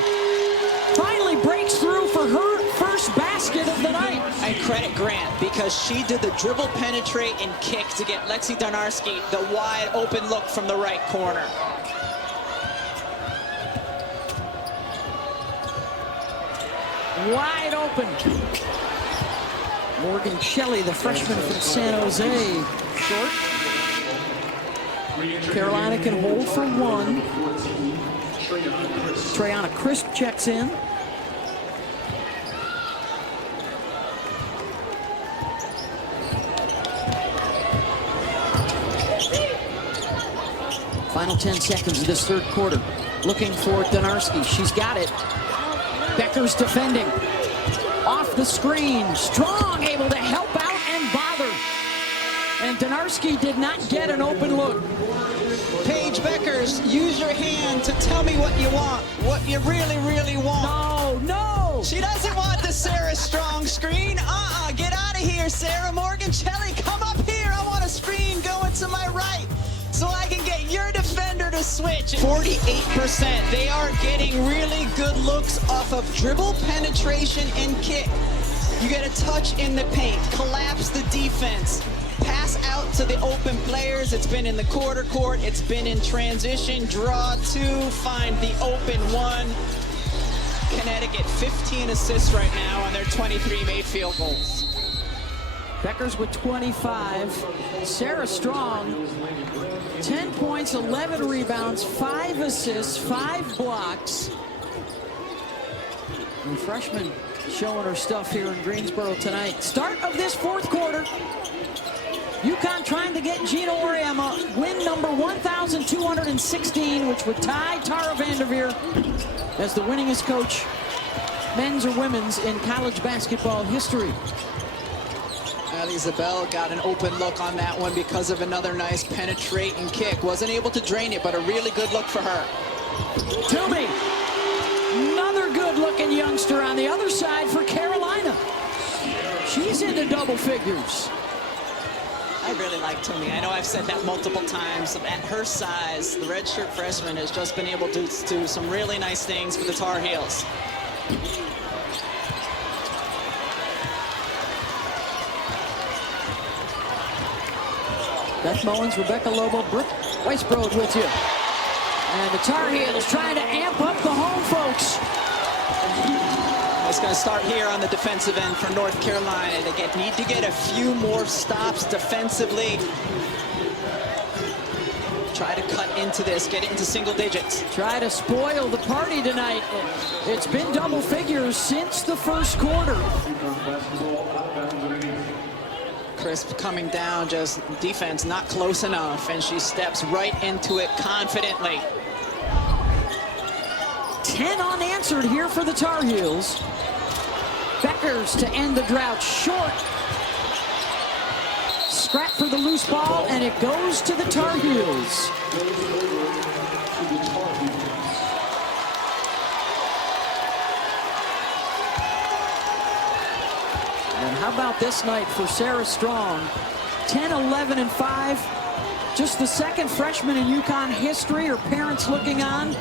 finally breaks through for her first basket of the night. I credit Grant because she did the dribble, penetrate, and kick to get Lexi Donarski the wide open look from the right corner. Wide open. Morgan Shelley, the freshman from San Jose, short. Carolina can hold for one. Treyana Crisp checks in. Final 10 seconds of this third quarter. Looking for Donarski. She's got it. Bueckers defending. Off the screen. Strong, able to help out and bother. And Donarski did not get an open look. Paige Bueckers, use your hand to tell me what you want. What you really, really want. No. She doesn't want the Sarah Strong screen. Get out of here, Sarah. Morgan Shelley, come up here. I want a screen going to my right so I can get your defender to switch. 48%. They are getting really good looks off of dribble, penetration, and kick. You get a touch in the paint, collapse the defense, pass out to the open players. It's been in the quarter court, it's been in transition, draw two, find the open one. Connecticut 15 assists right now on their 23 made field goals. Bueckers with 25. Sarah Strong, 10 points, 11 rebounds, 5 assists, 5 blocks. And freshman showing her stuff here in Greensboro tonight. Start of this fourth quarter. UConn trying to get Geno Auriemma win number 1,216, which would tie Tara VanDerveer as the winningest coach, men's or women's, in college basketball history. Isabel got an open look on that one because of another nice penetrating kick. Wasn't able to drain it, but a really good look for her. Toomey, another good-looking youngster on the other side for Carolina. She's into double figures. I really like Toomey. I know I've said that multiple times. At her size, the redshirt freshman has just been able to do some really nice things for the Tar Heels. Beth Mullins, Rebecca Lobo, Brooke Weisbrod with you. And the Tar Heels trying to amp up the home folks. It's going to start here on the defensive end for North Carolina. They need to get a few more stops defensively. Try to cut into this, get it into single digits. Try to spoil the party tonight. It's been double figures since the first quarter. Crisp coming down, just defense not close enough, and she steps right into it confidently. 10 unanswered here for the Tar Heels. Bueckers to end the drought, short. Scrap for the loose ball, and it goes to the Tar Heels. And how about this night for Sarah Strong? 10, 11, and 5. Just the second freshman in UConn history. Her parents looking on.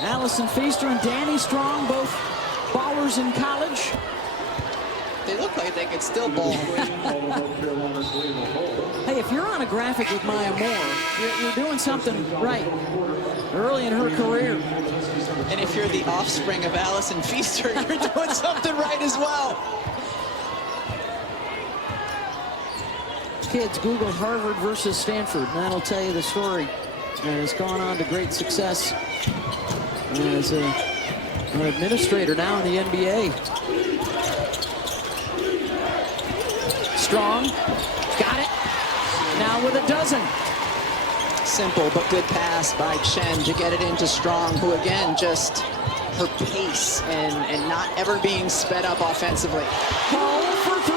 Allison Feaster and Danny Strong, both ballers in college. They look like they could still ball. Hey, if you're on a graphic with Maya Moore, you're doing something right early in her career. And if you're the offspring of Allison Feaster, you're doing something right as well. Kids, Google Harvard versus Stanford, and that'll tell you the story. And has gone on to great success as an administrator now in the NBA. Strong, got it. Now with a dozen. Simple but good pass by Chen to get it into Strong, who again just her pace and not ever being sped up offensively. Ball for 3.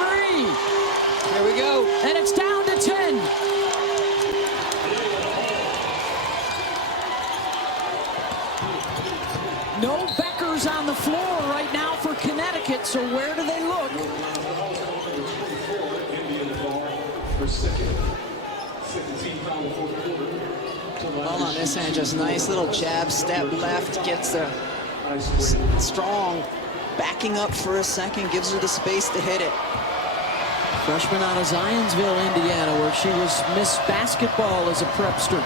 Here we go. And it's down to 10. So where do they look? Well, on this end, just nice little jab step left, gets the strong backing up for a second, gives her the space to hit it. Freshman out of Zionsville, Indiana, where she was Miss Basketball as a prepster.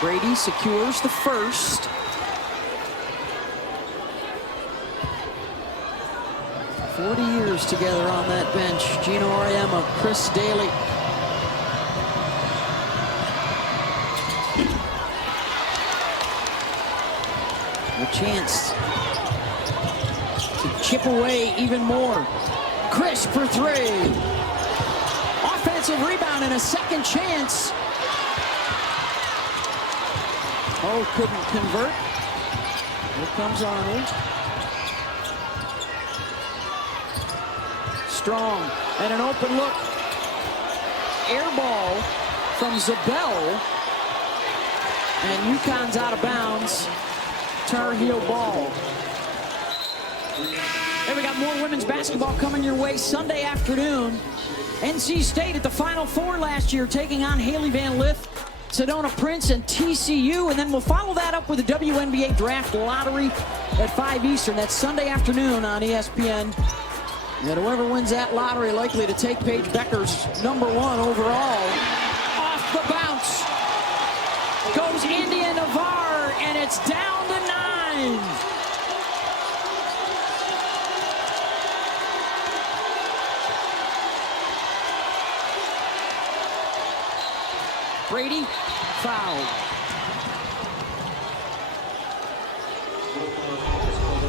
Brady secures the first. "40 years together on that bench." Geno Auriemma, Chris Daly. A chance to chip away even more. Chris for three. Offensive rebound and a second chance. Oh, couldn't convert. Here comes Arnold. Strong and an open look. Air ball from Zabel. And UConn's out of bounds. Tar Heel ball. Hey, we got more women's basketball coming your way Sunday afternoon. NC State at the Final Four last year, taking on Haley Van Lith, Sedona Prince, and TCU. And then we'll follow that up with the WNBA Draft Lottery at 5 Eastern. That's Sunday afternoon on ESPN. And whoever wins that lottery likely to take Paige Bueckers #1 overall. Off the bounce goes India Navarre, and it's down to 9. Brady fouled.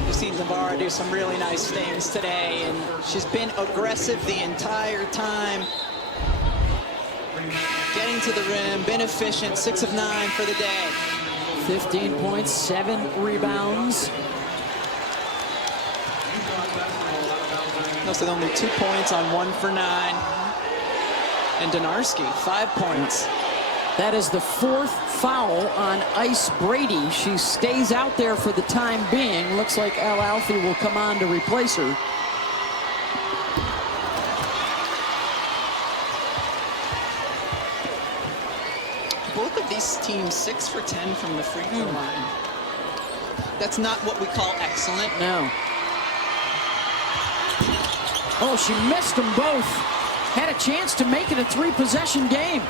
We've seen Navarre do some really nice things today, and she's been aggressive the entire time. Getting to the rim, been efficient, 6 of 9 for the day. 15 points, 7 rebounds. Most of only 2 points on 1 for 9. And Donarski, 5 points. That is the 4th foul on Ice Brady. She stays out there for the time being. Looks like Al Alfie will come on to replace her. Both of these teams 6 for 10 from the free throw line. That's not what we call excellent. No. Oh, she missed them both. Had a chance to make it a 3-possession game.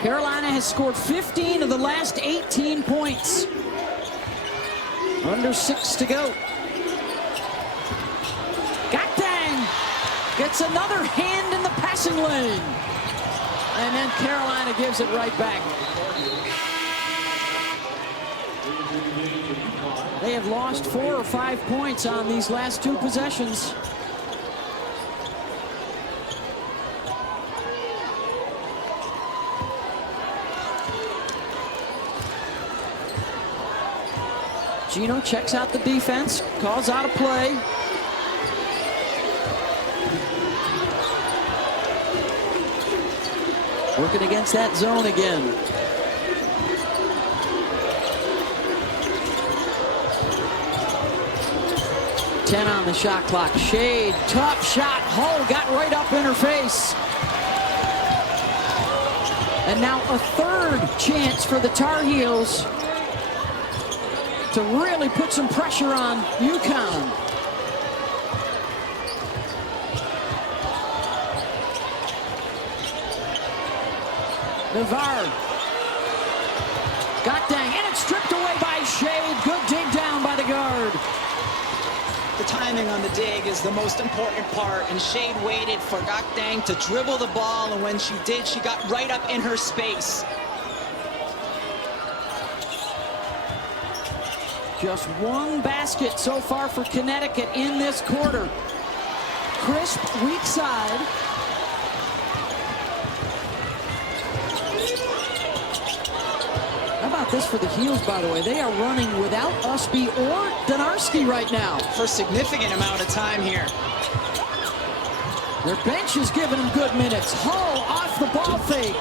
Carolina has scored 15 of the last 18 points. Under 6 to go. Gakdang gets another hand in the passing lane. And then Carolina gives it right back. They have lost 4 or 5 points on these last 2 possessions. Geno checks out the defense, calls out a play. Working against that zone again. Ten on the shot clock. Shade, tough shot. Hull got right up in her face. And now a 3rd chance for the Tar Heels to really put some pressure on UConn. Navarre. Gakdang, and it's stripped away by Shade. Good dig down by the guard. The timing on the dig is the most important part, and Shade waited for Gakdang to dribble the ball, and when she did, she got right up in her space. Just 1 basket so far for Connecticut in this quarter. Crisp, weak side. How about this for the Heels, by the way? They are running without Usby or Donarski right now. For a significant amount of time here. Their bench is giving them good minutes. Hull off the ball fake.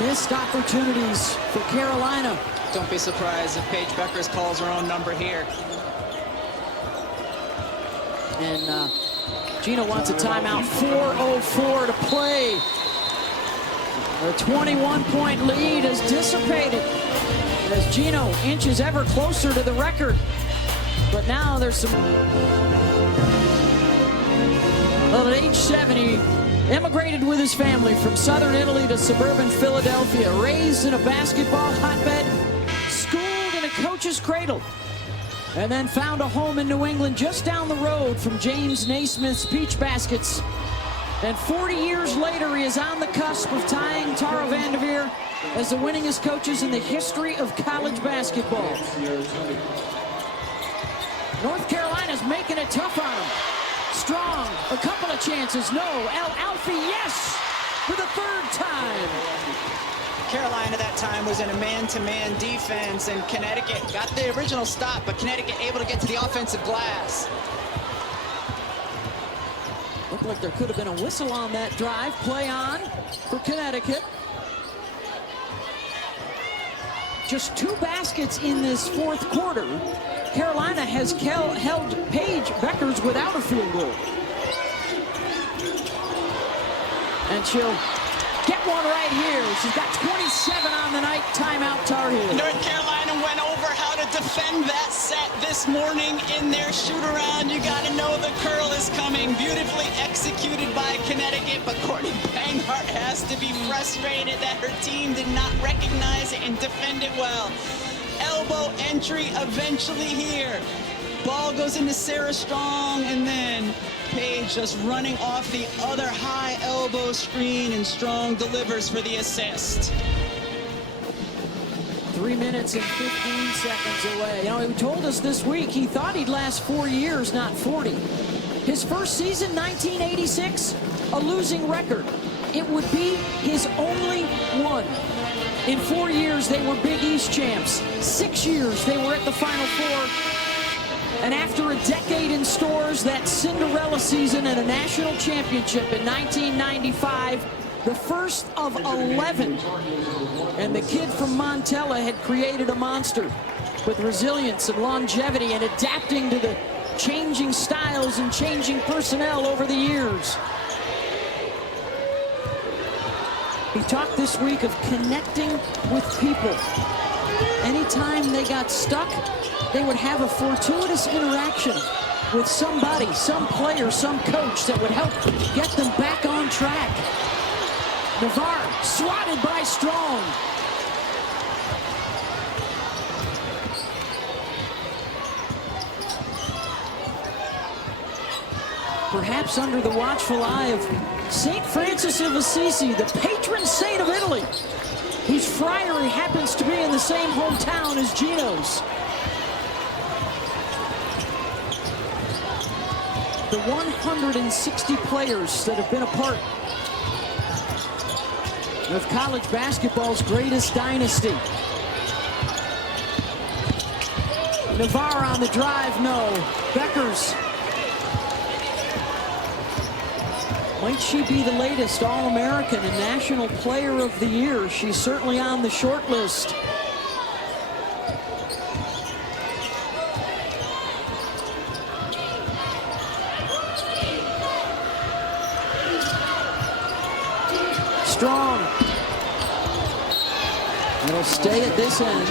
Missed opportunities for Carolina. Don't be surprised if Paige Bueckers calls her own number here. And Geno wants a timeout. 4:04 to play. The 21-point lead is dissipated as Geno inches ever closer to the record. But now there's some... Well, at age 7, he immigrated with his family from southern Italy to suburban Philadelphia. Raised in a basketball hotbed, schooled in a coach's cradle, and then found a home in New England just down the road from James Naismith's Peach Baskets. And 40 years later, he is on the cusp of tying Tara VanDerveer as the winningest coaches in the history of college basketball. North Carolina's making it tough on him. Strong, a couple of chances, no. Alfie, yes, for the third time. Carolina that time was in a man-to-man defense, and Connecticut got the original stop, but Connecticut able to get to the offensive glass. Looked like there could have been a whistle on that drive. Play on for Connecticut. Just 2 baskets in this fourth quarter. Carolina has held Paige Bueckers without a field goal. And she'll get one right here. She's got 27 on the night. Timeout, Tar Heels. North Carolina went over how to defend that set this morning in their shoot-around. You got to know the curl is coming. Beautifully executed by Connecticut, but Courtney Banghart has to be frustrated that her team did not recognize it and defend it well. Elbow entry eventually here. Ball goes into Sarah Strong, and then Paige just running off the other high elbow screen, and Strong delivers for the assist. 3 minutes and 15 seconds away. You know, he told us this week he thought he'd last 4 years, not 40. His first season, 1986, a losing record. It would be his only one. In 4 years, they were Big East champs. 6 years, they were at the Final Four. And after a decade in stores, that Cinderella season and a national championship in 1995, the first of 11. And the kid from Montella had created a monster with resilience and longevity and adapting to the changing styles and changing personnel over the years. He talked this week of connecting with people. Anytime they got stuck, they would have a fortuitous interaction with somebody, some player, some coach that would help get them back on track. Navarre swatted by Strong. Perhaps under the watchful eye of St. Francis of Assisi, the patron saint of Italy, whose friary happens to be in the same hometown as Geno's. The 160 players that have been a part of college basketball's greatest dynasty. Navarre on the drive, no. Bueckers. Might she be the latest All-American and National Player of the Year? She's certainly on the short list. Strong. It'll stay at this end.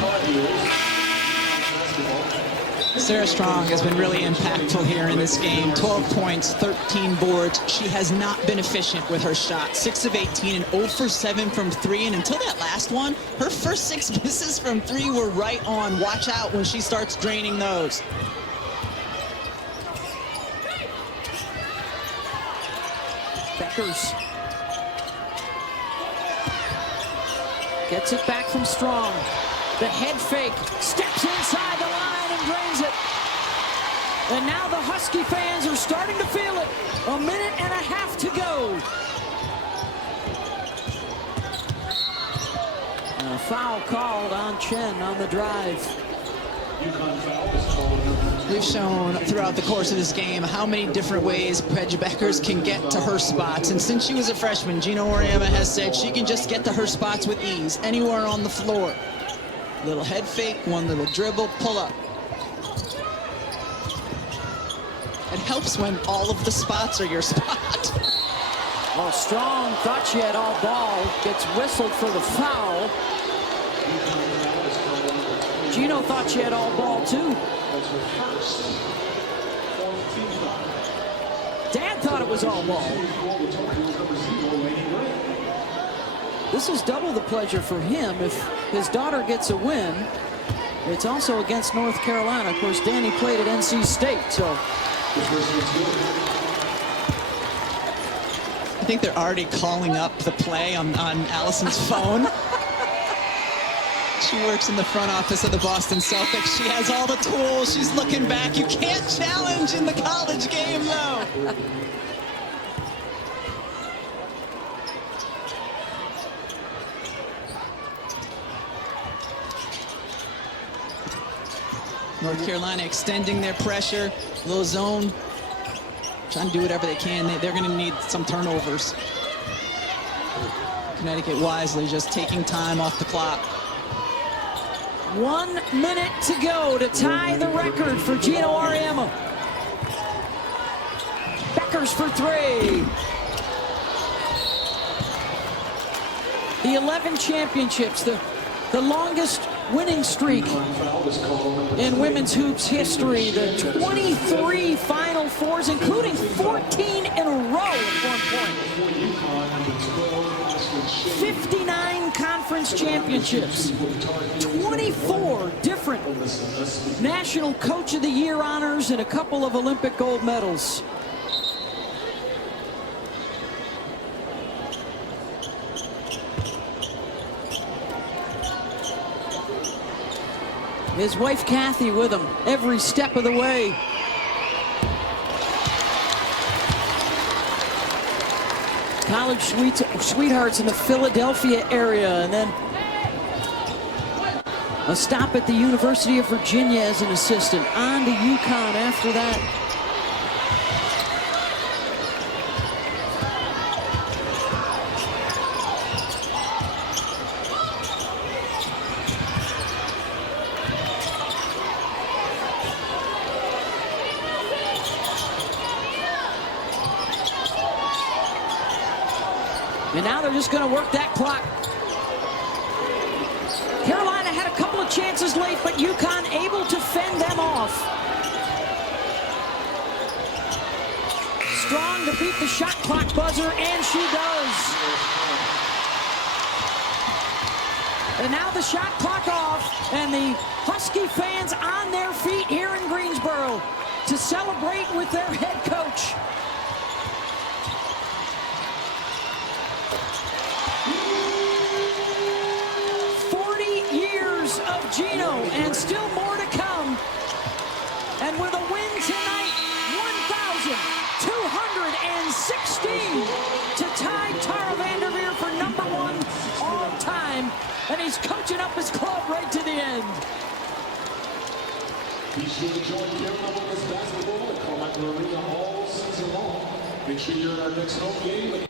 Sarah Strong has been really impactful here in this game. 12 points, 13 boards. She has not been efficient with her shot. 6 of 18 and 0 for 7 from 3. And until that last one, her first 6 misses from 3 were right on. Watch out when she starts draining those. Bueckers gets it back from Strong. The head fake, steps inside the line and drains it. And now the Husky fans are starting to feel it. A minute and a half to go. And a foul called on Chen on the drive. UConn foul is called on number 2. We've shown throughout the course of this game how many different ways Bueckers can get to her spots. And since she was a freshman, Geno Auriemma has said she can just get to her spots with ease, anywhere on the floor. Little head fake, one little dribble, pull up. It helps when all of the spots are your spot. Well, Strong thought she had all ball, gets whistled for the foul. Geno thought she had all ball too. That's her first. 4th team foul. Dad thought it was all ball. The target was number 0, Laney Ray. This is double the pleasure for him if his daughter gets a win. It's also against North Carolina. Of course, Danny played at NC State, so. The first one's good. I think they're already calling up the play on Allison's phone. She works in the front office of the Boston Celtics. She has all the tools. She's looking back. You can't challenge in the college game, though. North Carolina extending their pressure. Little zone. Trying to do whatever they can. They're going to need some turnovers. Connecticut wisely just taking time off the clock. 1 minute to go to tie the record for Geno Auriemma. Bueckers for 3. The 11 championships, the longest winning streak in women's hoops history, the 23 Final Fours, including 14 in a row at one point. 59 conference championships, 24 different National Coach of the Year honors, and a couple of Olympic gold medals. His wife Kathy with him every step of the way. College sweethearts in the Philadelphia area, and then a stop at the University of Virginia as an assistant. On to UConn after that. And now they're just going to work that clock. Carolina had a couple of chances late, but UConn able to fend them off. Strong to beat the shot clock buzzer, and she does. And now the shot clock off, and the Husky fans on their feet here in Greensboro to celebrate with their head coach. Of Geno, and still more to come. And with a win tonight, 1,216 to tie Tara VanDerveer for #1 all time. And he's coaching up his club right to the end. Be sure to join Carolina Women's Basketball at Carmichael Arena all season long. Make sure you're at our next home game.